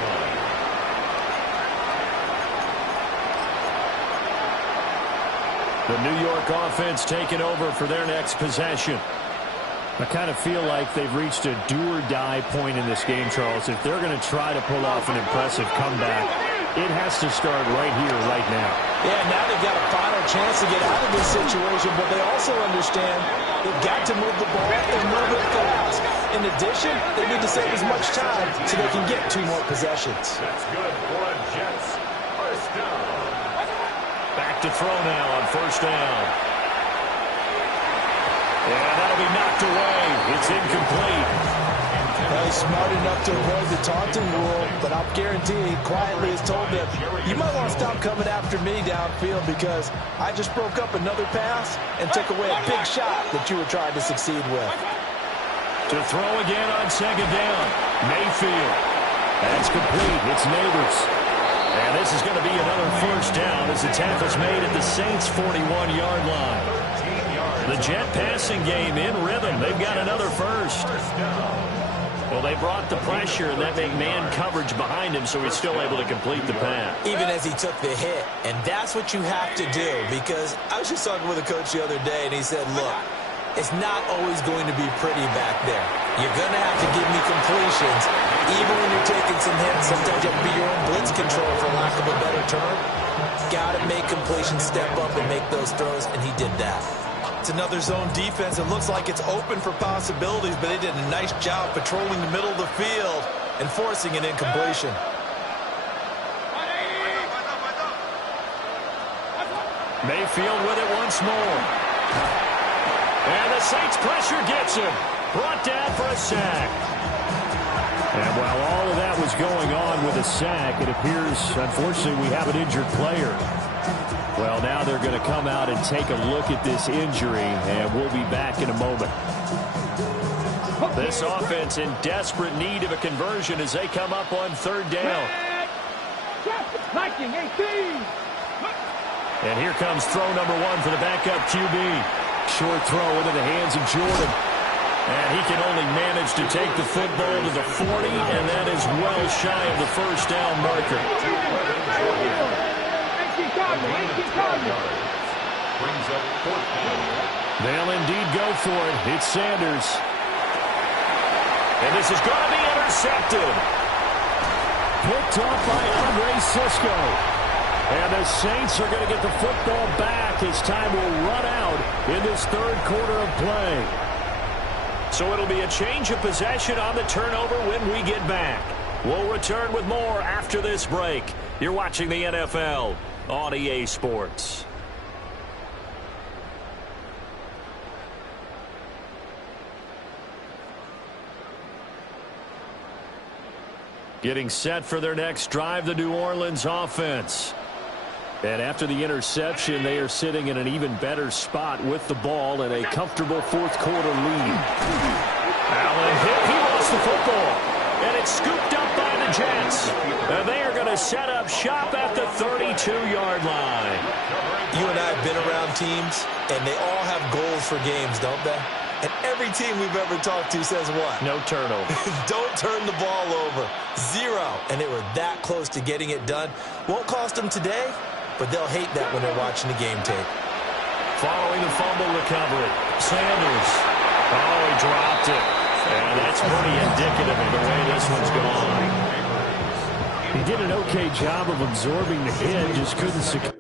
line. The New York offense taking over for their next possession. I kind of feel like they've reached a do-or-die point in this game, Charles. If they're going to try to pull off an impressive comeback, it has to start right here, right now. Yeah, now they've got a final chance to get out of this situation, but they also understand they've got to move the ball and move it fast. In addition, they need to save as much time so they can get 2 more possessions. That's good for a Jets. First down. Back to throw now on first down. Yeah, that'll be knocked away. It's incomplete. Well, he's smart enough to avoid the taunting rule, but I'll guarantee he quietly has told them, you might want to stop coming after me downfield because I just broke up another pass and took away a big shot that you were trying to succeed with. To throw again on second down. Mayfield. That's complete. It's Neighbors. And this is going to be another first down as the tackle's made at the Saints' 41-yard line. The Jet passing game in rhythm. They've got another first. Well, they brought the pressure, and that made man coverage behind him, so he's still able to complete the pass. Even as he took the hit, and that's what you have to do, because I was just talking with a coach the other day, and he said, look, it's not always going to be pretty back there. You're going to have to give me completions. Even when you're taking some hits, sometimes you have to be your own blitz control, for lack of a better term. Got to make completions step up and make those throws, and he did that. It's another zone defense. It looks like it's open for possibilities, but they did a nice job patrolling the middle of the field and forcing an incompletion. Mayfield with it once more. And the Saints pressure gets him. Brought down for a sack. And while all of that was going on with a sack, it appears, unfortunately, we have an injured player. Well, now they're going to come out and take a look at this injury, and we'll be back in a moment. This offense in desperate need of a conversion as they come up on third down. And here comes throw number 1 for the backup QB. Short throw into the hands of Jordan. And he can only manage to take the football to the 40, and that is well shy of the first down marker. They'll indeed go for it. It's Sanders. And this is going to be intercepted. Picked off by Andre Cisco. And the Saints are going to get the football back as time will run out in this third quarter of play. So it'll be a change of possession on the turnover when we get back. We'll return with more after this break. You're watching the NFL on EA Sports. Getting set for their next drive, the New Orleans offense. And after the interception, they are sitting in an even better spot with the ball and a comfortable fourth quarter lead. Allen hit. He lost the football. And it's scooped up by the Jets. And they are going to set up shop at the 32-yard line. You and I have been around teams, and they all have goals for games, don't they? And every team we've ever talked to says what? No turnover. Don't turn the ball over. 0. And they were that close to getting it done. Won't cost them today, but they'll hate that when they're watching the game tape. Following the fumble recovery, Sanders. Oh, he dropped it. And that's pretty indicative of the way this one's gone. He did an okay job of absorbing the hit, just couldn't secure.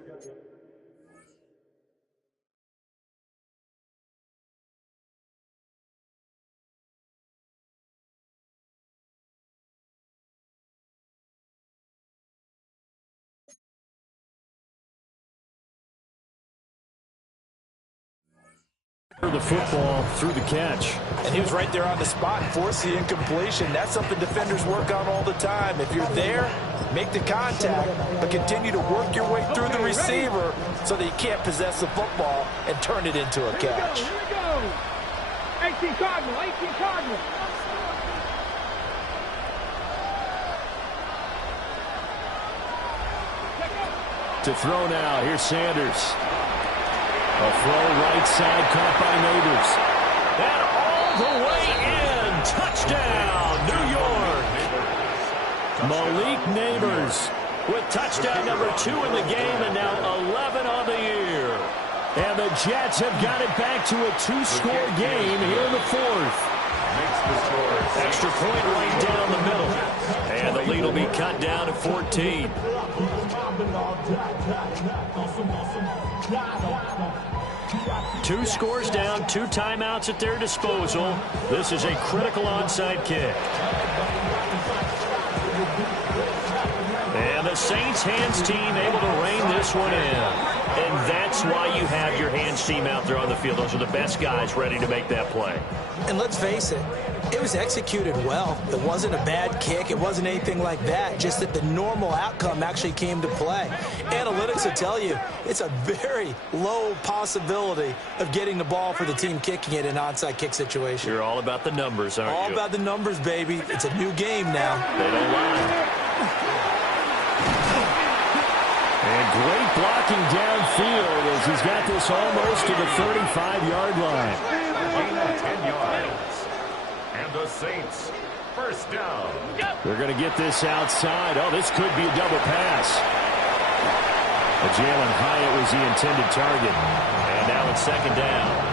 The football through the catch. And he was right there on the spot and forced the incompletion. That's something defenders work on all the time. If you're there, make the contact, but continue to work your way through the receiver so that you can't possess the football and turn it into a catch. Here we go. 18 Cardinal, 18 Cardinal. To throw now, here's Sanders. A throw right side caught by Neighbors. And all the way in. Touchdown, New York. Malik Neighbors With touchdown number 2 in the game and now 11 on the year. And the Jets have got it back to a 2-score game here in the 4th. Extra point right down the middle. And the lead will be cut down to 14. Two scores down, 2 timeouts at their disposal. This is a critical onside kick. And the Saints hands team able to rein this one in. And that's why you have your hands team out there on the field. Those are the best guys ready to make that play. And let's face it, it was executed well. It wasn't a bad kick. It wasn't anything like that. Just that the normal outcome actually came to play. Analytics will tell you it's a very low possibility of getting the ball for the team kicking it in an onside kick situation. You're all about the numbers, aren't you? All about the numbers, baby. It's a new game now. They don't lie. And great blocking downfield as he's got this almost to the 35-yard line. Gain of 10 yards. And the Saints, first down. They're going to get this outside. Oh, this could be a double pass. But Jalen Hyatt was the intended target. And now it's second down.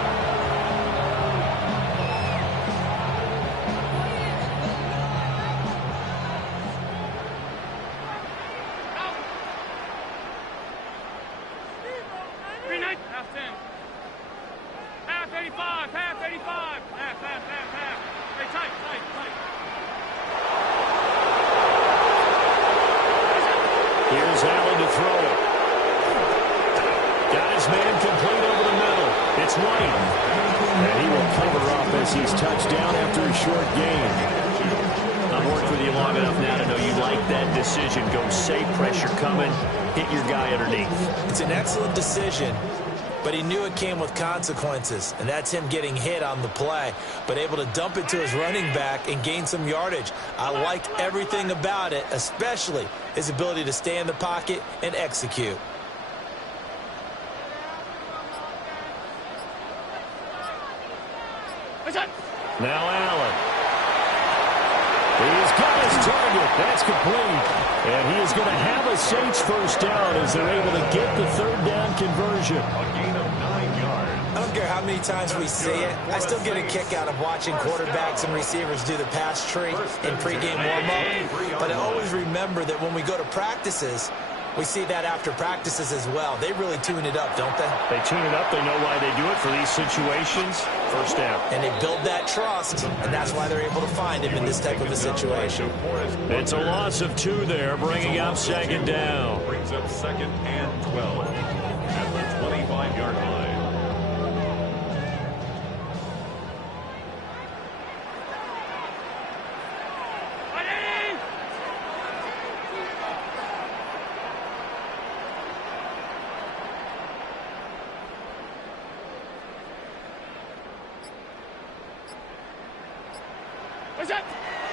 Here's Allen to throw it. Got his man complete over the middle. It's White. And he will cover up as he's touched down after a short gain. I've worked with you long enough now to know you like that decision. Go safe, pressure coming, hit your guy underneath. It's an excellent decision, but he knew it came with consequences, and that's him getting hit on the play, but able to dump it to his running back and gain some yardage. I liked everything about it, especially his ability to stay in the pocket and execute. Now Allen. He's got his target. That's complete. And he is going to have a Saints first down as they're able to get the third down conversion. A gain of 9 yards. I don't care how many times we see it. I still get a kick out of watching quarterbacks and receivers do the pass tree in pregame warm-up. But I always remember that when we go to practices, we see that after practices as well. They really tune it up, don't they? They tune it up. They know why they do it for these situations. First down. And they build that trust, and that's why they're able to find him in this type of a situation. It's a loss of 2 there, bringing up second down. Brings up second and 12 at the 25-yard line.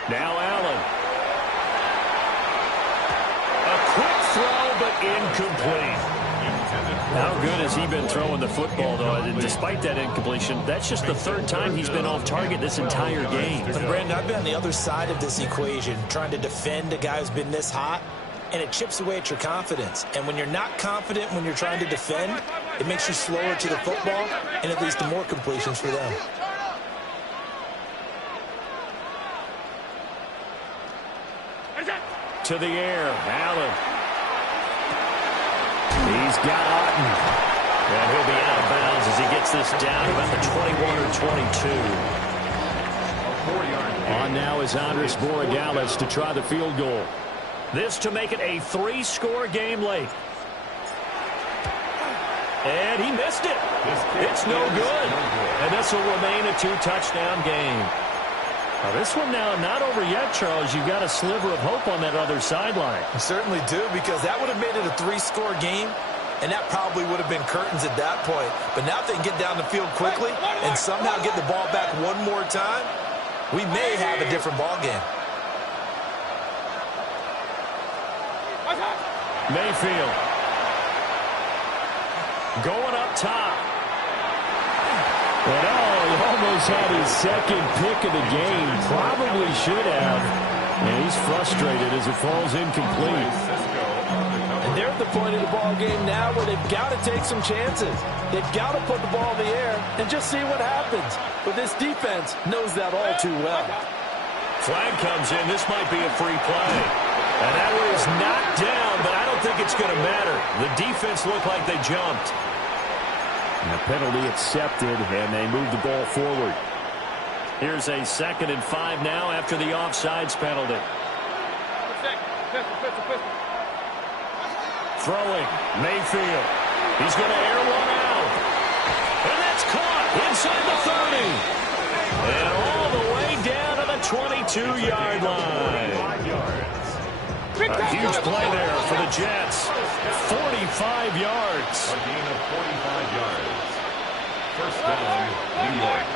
Now Allen. A quick throw, but incomplete. How good has he been throwing the football, though? And despite that incompletion, that's just the third time he's been off target this entire game. But, Brandon, I've been on the other side of this equation, trying to defend a guy who's been this hot, and it chips away at your confidence. And when you're not confident when you're trying to defend, it makes you slower to the football, and it leads to more completions for them. To the air, Allen. He's got Otten. And he'll be out of bounds as he gets this down about the 21 or 22. On now is Andres Borregales to try the field goal. This to make it a 3-score game late. And he missed it. It's no good. And this will remain a 2-touchdown game. Now this one now not over yet, Charles. You've got a sliver of hope on that other sideline. I certainly do, because that would have made it a 3-score game, and that probably would have been curtains at that point. But now if they can get down the field quickly and somehow get the ball back one more time, we may have a different ball game. Mayfield. Going up top. But he almost had his second pick of the game. Probably should have. And he's frustrated as it falls incomplete. And they're at the point of the ball game now where they've got to take some chances. They've got to put the ball in the air and just see what happens. But this defense knows that all too well. Flag comes in. This might be a free play. And that one is knocked down, but I don't think it's going to matter. The defense looked like they jumped. And the penalty accepted, and they move the ball forward. Here's a 2nd and 5 now after the offsides penalty. Throwing, Mayfield. He's going to air one out. And that's caught inside the 30. And all the way down to the 22-yard line. A huge play there for the Jets. 45 yards. A gain of 45 yards. First down, New York.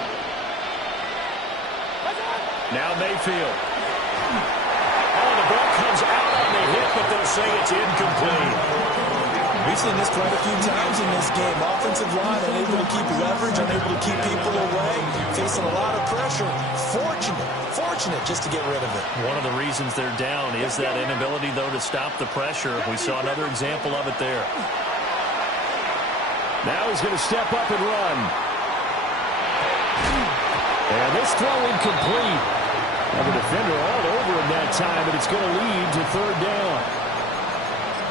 Now Mayfield. The ball comes out on the hit, but they'll say it's incomplete. We've seen this quite a few times in this game. Offensive line unable to keep leverage, unable to keep people away, facing a lot of pressure. Fortunate just to get rid of it. One of the reasons they're down is that inability, though, to stop the pressure. We saw another example of it there. Now he's going to step up and run. And this throw incomplete. Now the defender all over him that time, but it's going to lead to 3rd down.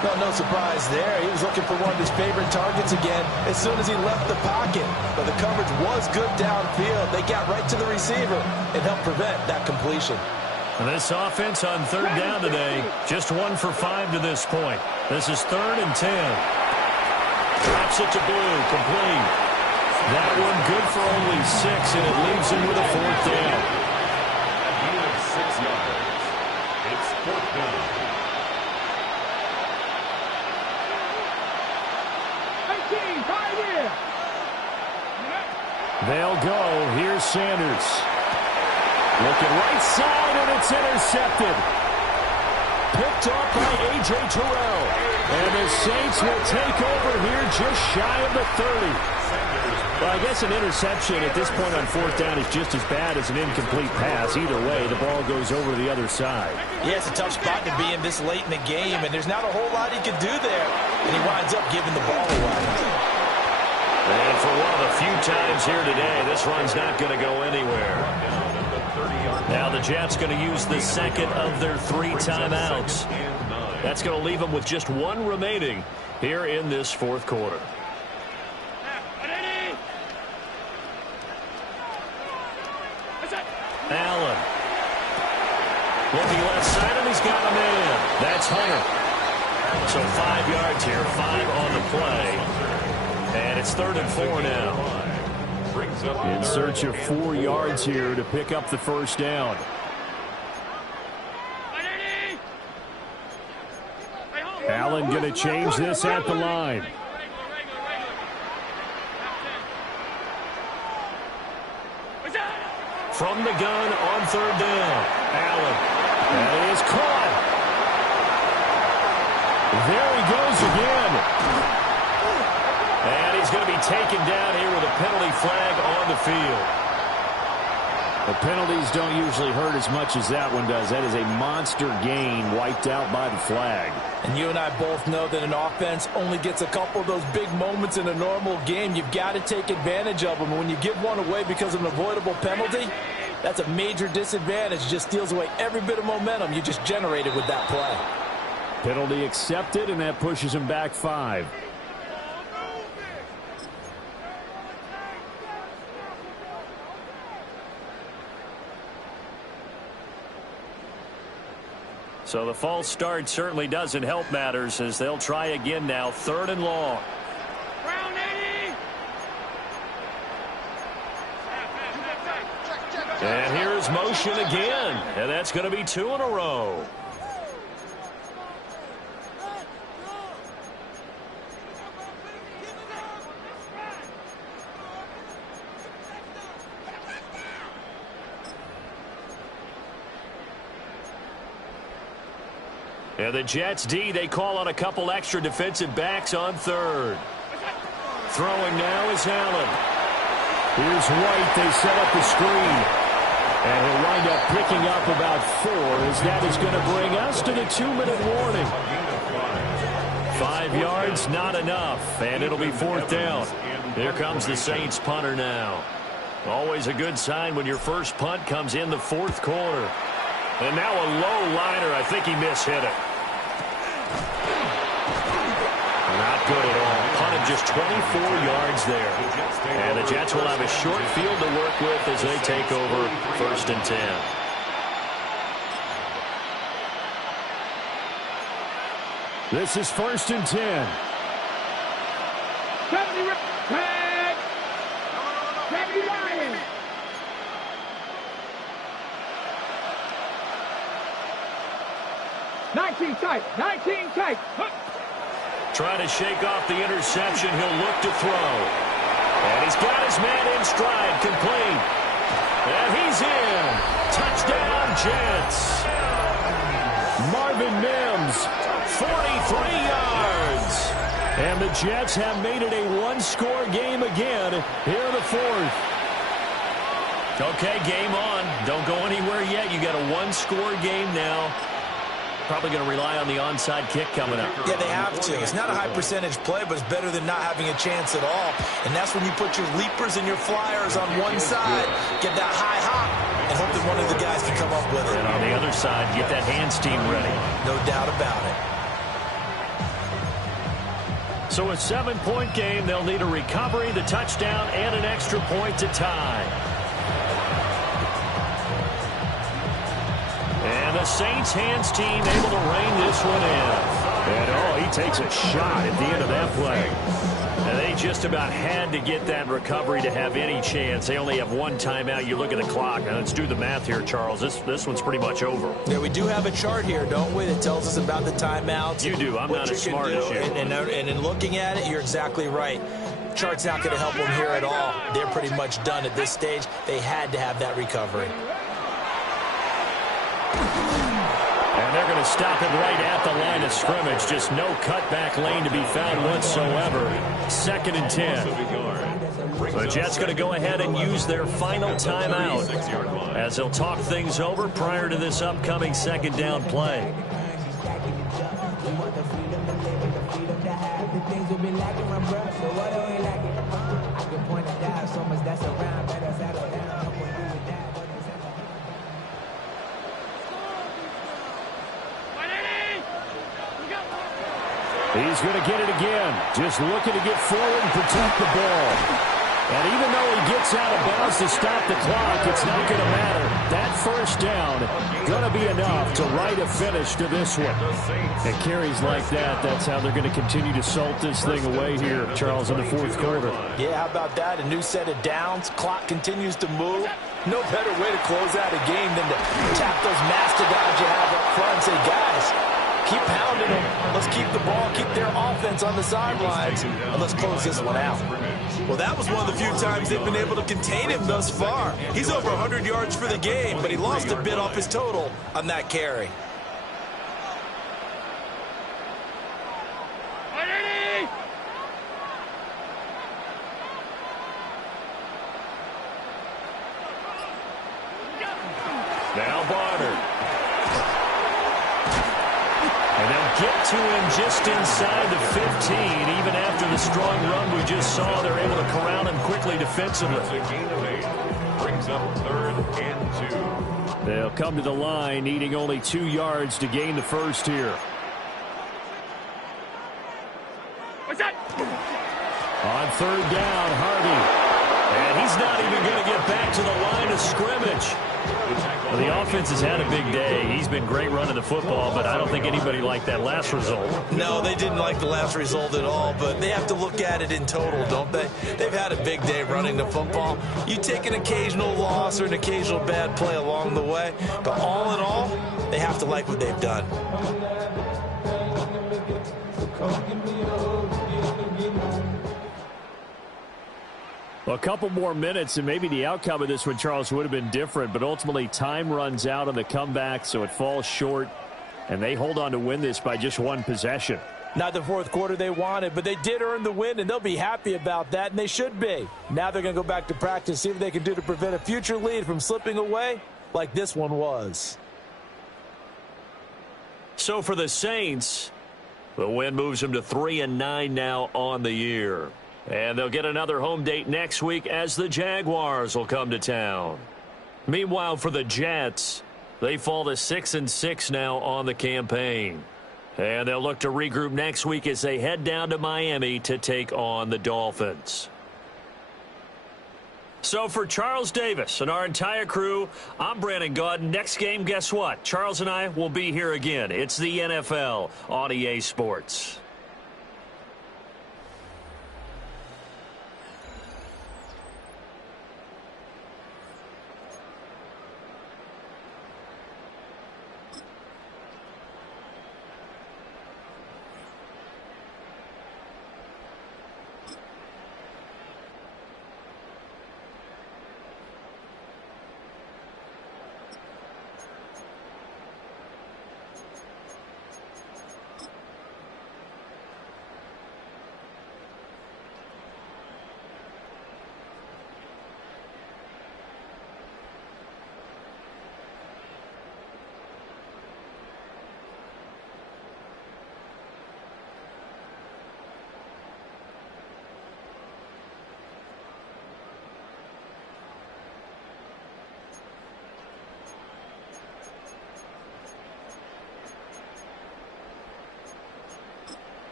No surprise there. He was looking for one of his favorite targets again as soon as he left the pocket. But the coverage was good downfield. They got right to the receiver and helped prevent that completion. And this offense on 3rd down today, just 1 for 5 to this point. This is 3rd and 10. Drops it to Blue, complete. That one good for only 6, and it leaves him with a 4th down. A gain of 6 yards. It's 4th down. They'll go. Here's Sanders. Looking right side, and it's intercepted. Picked off by A.J. Terrell. And the Saints will take over here just shy of the 30. Well, I guess an interception at this point on 4th down is just as bad as an incomplete pass. Either way, the ball goes over to the other side. Yeah, it's a tough spot to be in this late in the game, and there's not a whole lot he can do there. And he winds up giving the ball away. And for one of the few times here today, this run's not going to go anywhere. Now the Jets going to use the 2nd of their 3 timeouts. That's going to leave them with just 1 remaining here in this 4th quarter. Allen. Looking left side, and he's got him in. That's Hunter. So 5 yards here, 5 on the play. And it's 3rd and 4 now. In search of 4 yards here to pick up the 1st down. Allen going to change this at the line. From the gun on 3rd down. There he goes again. And he's going to be taken down here with a penalty flag on the field. The penalties don't usually hurt as much as that one does. That is a monster gain wiped out by the flag. And you and I both know that an offense only gets a couple of those big moments in a normal game. You've got to take advantage of them. And when you give one away because of an avoidable penalty, that's a major disadvantage. Just steals away every bit of momentum you just generated with that play. Penalty accepted, and that pushes him back 5. So the false start certainly doesn't help matters as they'll try again now, 3rd and long. And here's motion again, and that's going to be 2 in a row. And the Jets D, they call on a couple extra defensive backs on 3rd. Throwing now is Allen. Here's White. They set up the screen. And he'll wind up picking up about 4 as that is going to bring us to the 2-minute warning. 5 yards, not enough. And it'll be 4th down. Here comes the Saints punter now. Always a good sign when your first punt comes in the 4th quarter. And now a low liner. I think he mishit it. Not good at all. Punted just 24 yards there. And the Jets will have a short field to work with as they take over 1st and 10. This is 1st and 10. Tag! Tag Ryan! Nineteen tight. Trying to shake off the interception. He'll look to throw. And he's got his man in stride, complete. And he's in. Touchdown, Jets. Marvin Mims, 43 yards. And the Jets have made it a 1-score game again here in the 4th. Okay, game on. Don't go anywhere yet. You got a 1-score game now. Probably going to rely on the onside kick coming up. Yeah, they have to. It's not a high percentage play, but it's better than not having a chance at all. And that's when you put your leapers and your flyers on one side, get that high hop, and hope that one of the guys can come up with it. And on the other side, get that hands team ready. No doubt about it. So a 7-point game. They'll need a recovery, the touchdown, and an extra point to tie. And the Saints hands team able to rein this one in. And he takes a shot at the end of that play. And they just about had to get that recovery to have any chance. They only have 1 timeout. You look at the clock. Now let's do the math here, Charles. This one's pretty much over. Yeah, we do have a chart here, don't we, that tells us about the timeouts. You do. I'm not as smart as you. And in looking at it, you're exactly right. Chart's not going to help them here at all. They're pretty much done at this stage. They had to have that recovery. And they're going to stop it right at the line of scrimmage. Just no cutback lane to be found whatsoever. 2nd and 10. The Jets going to go ahead and use their final timeout as they'll talk things over prior to this upcoming 2nd down play. He's going to get it again. Just looking to get forward and protect the ball. And even though he gets out of bounds to stop the clock, it's not going to matter. That 1st down going to be enough to write a finish to this one. And carries like that, that's how they're going to continue to salt this thing away here, Charles, in the 4th quarter. Yeah, how about that? A new set of downs. Clock continues to move. No better way to close out a game than to tap those mastodons you have up front and say, guys, keep pounding them. Let's keep the ball, keep their offense on the sidelines, and let's close this one out. Well, that was one of the few times they've been able to contain him thus far. He's over 100 yards for the game, but he lost a bit off his total on that carry. Now Barner. And they'll get to him just inside the 15. Even after the strong run we just saw, they're able to corral him quickly defensively. That's a gain of 8. Brings up 3rd and 2. They'll come to the line, needing only 2 yards to gain the first here. What's that? On 3rd down, Harvey. And he's not even going to get back to the line of scrimmage. Well, the offense has had a big day. He's been great running the football, but I don't think anybody liked that last result. No, they didn't like the last result at all, but they have to look at it in total, don't they? They've had a big day running the football. You take an occasional loss or an occasional bad play along the way, but all in all, they have to like what they've done. A couple more minutes, and maybe the outcome of this one, Charles, would have been different, but ultimately time runs out on the comeback, so it falls short, and they hold on to win this by just 1 possession. Not the fourth quarter they wanted, but they did earn the win, and they'll be happy about that, and they should be. Now they're going to go back to practice, see what they can do to prevent a future lead from slipping away like this one was. So for the Saints, the win moves them to 3-9 now on the year. And they'll get another home date next week as the Jaguars will come to town. Meanwhile, for the Jets, they fall to 6-6 now on the campaign. And they'll look to regroup next week as they head down to Miami to take on the Dolphins. So for Charles Davis and our entire crew, I'm Brandon Gaudin. Next game, guess what? Charles and I will be here again. It's the NFL on EA Sports.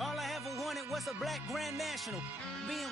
All I ever wanted was a black Grand National. Being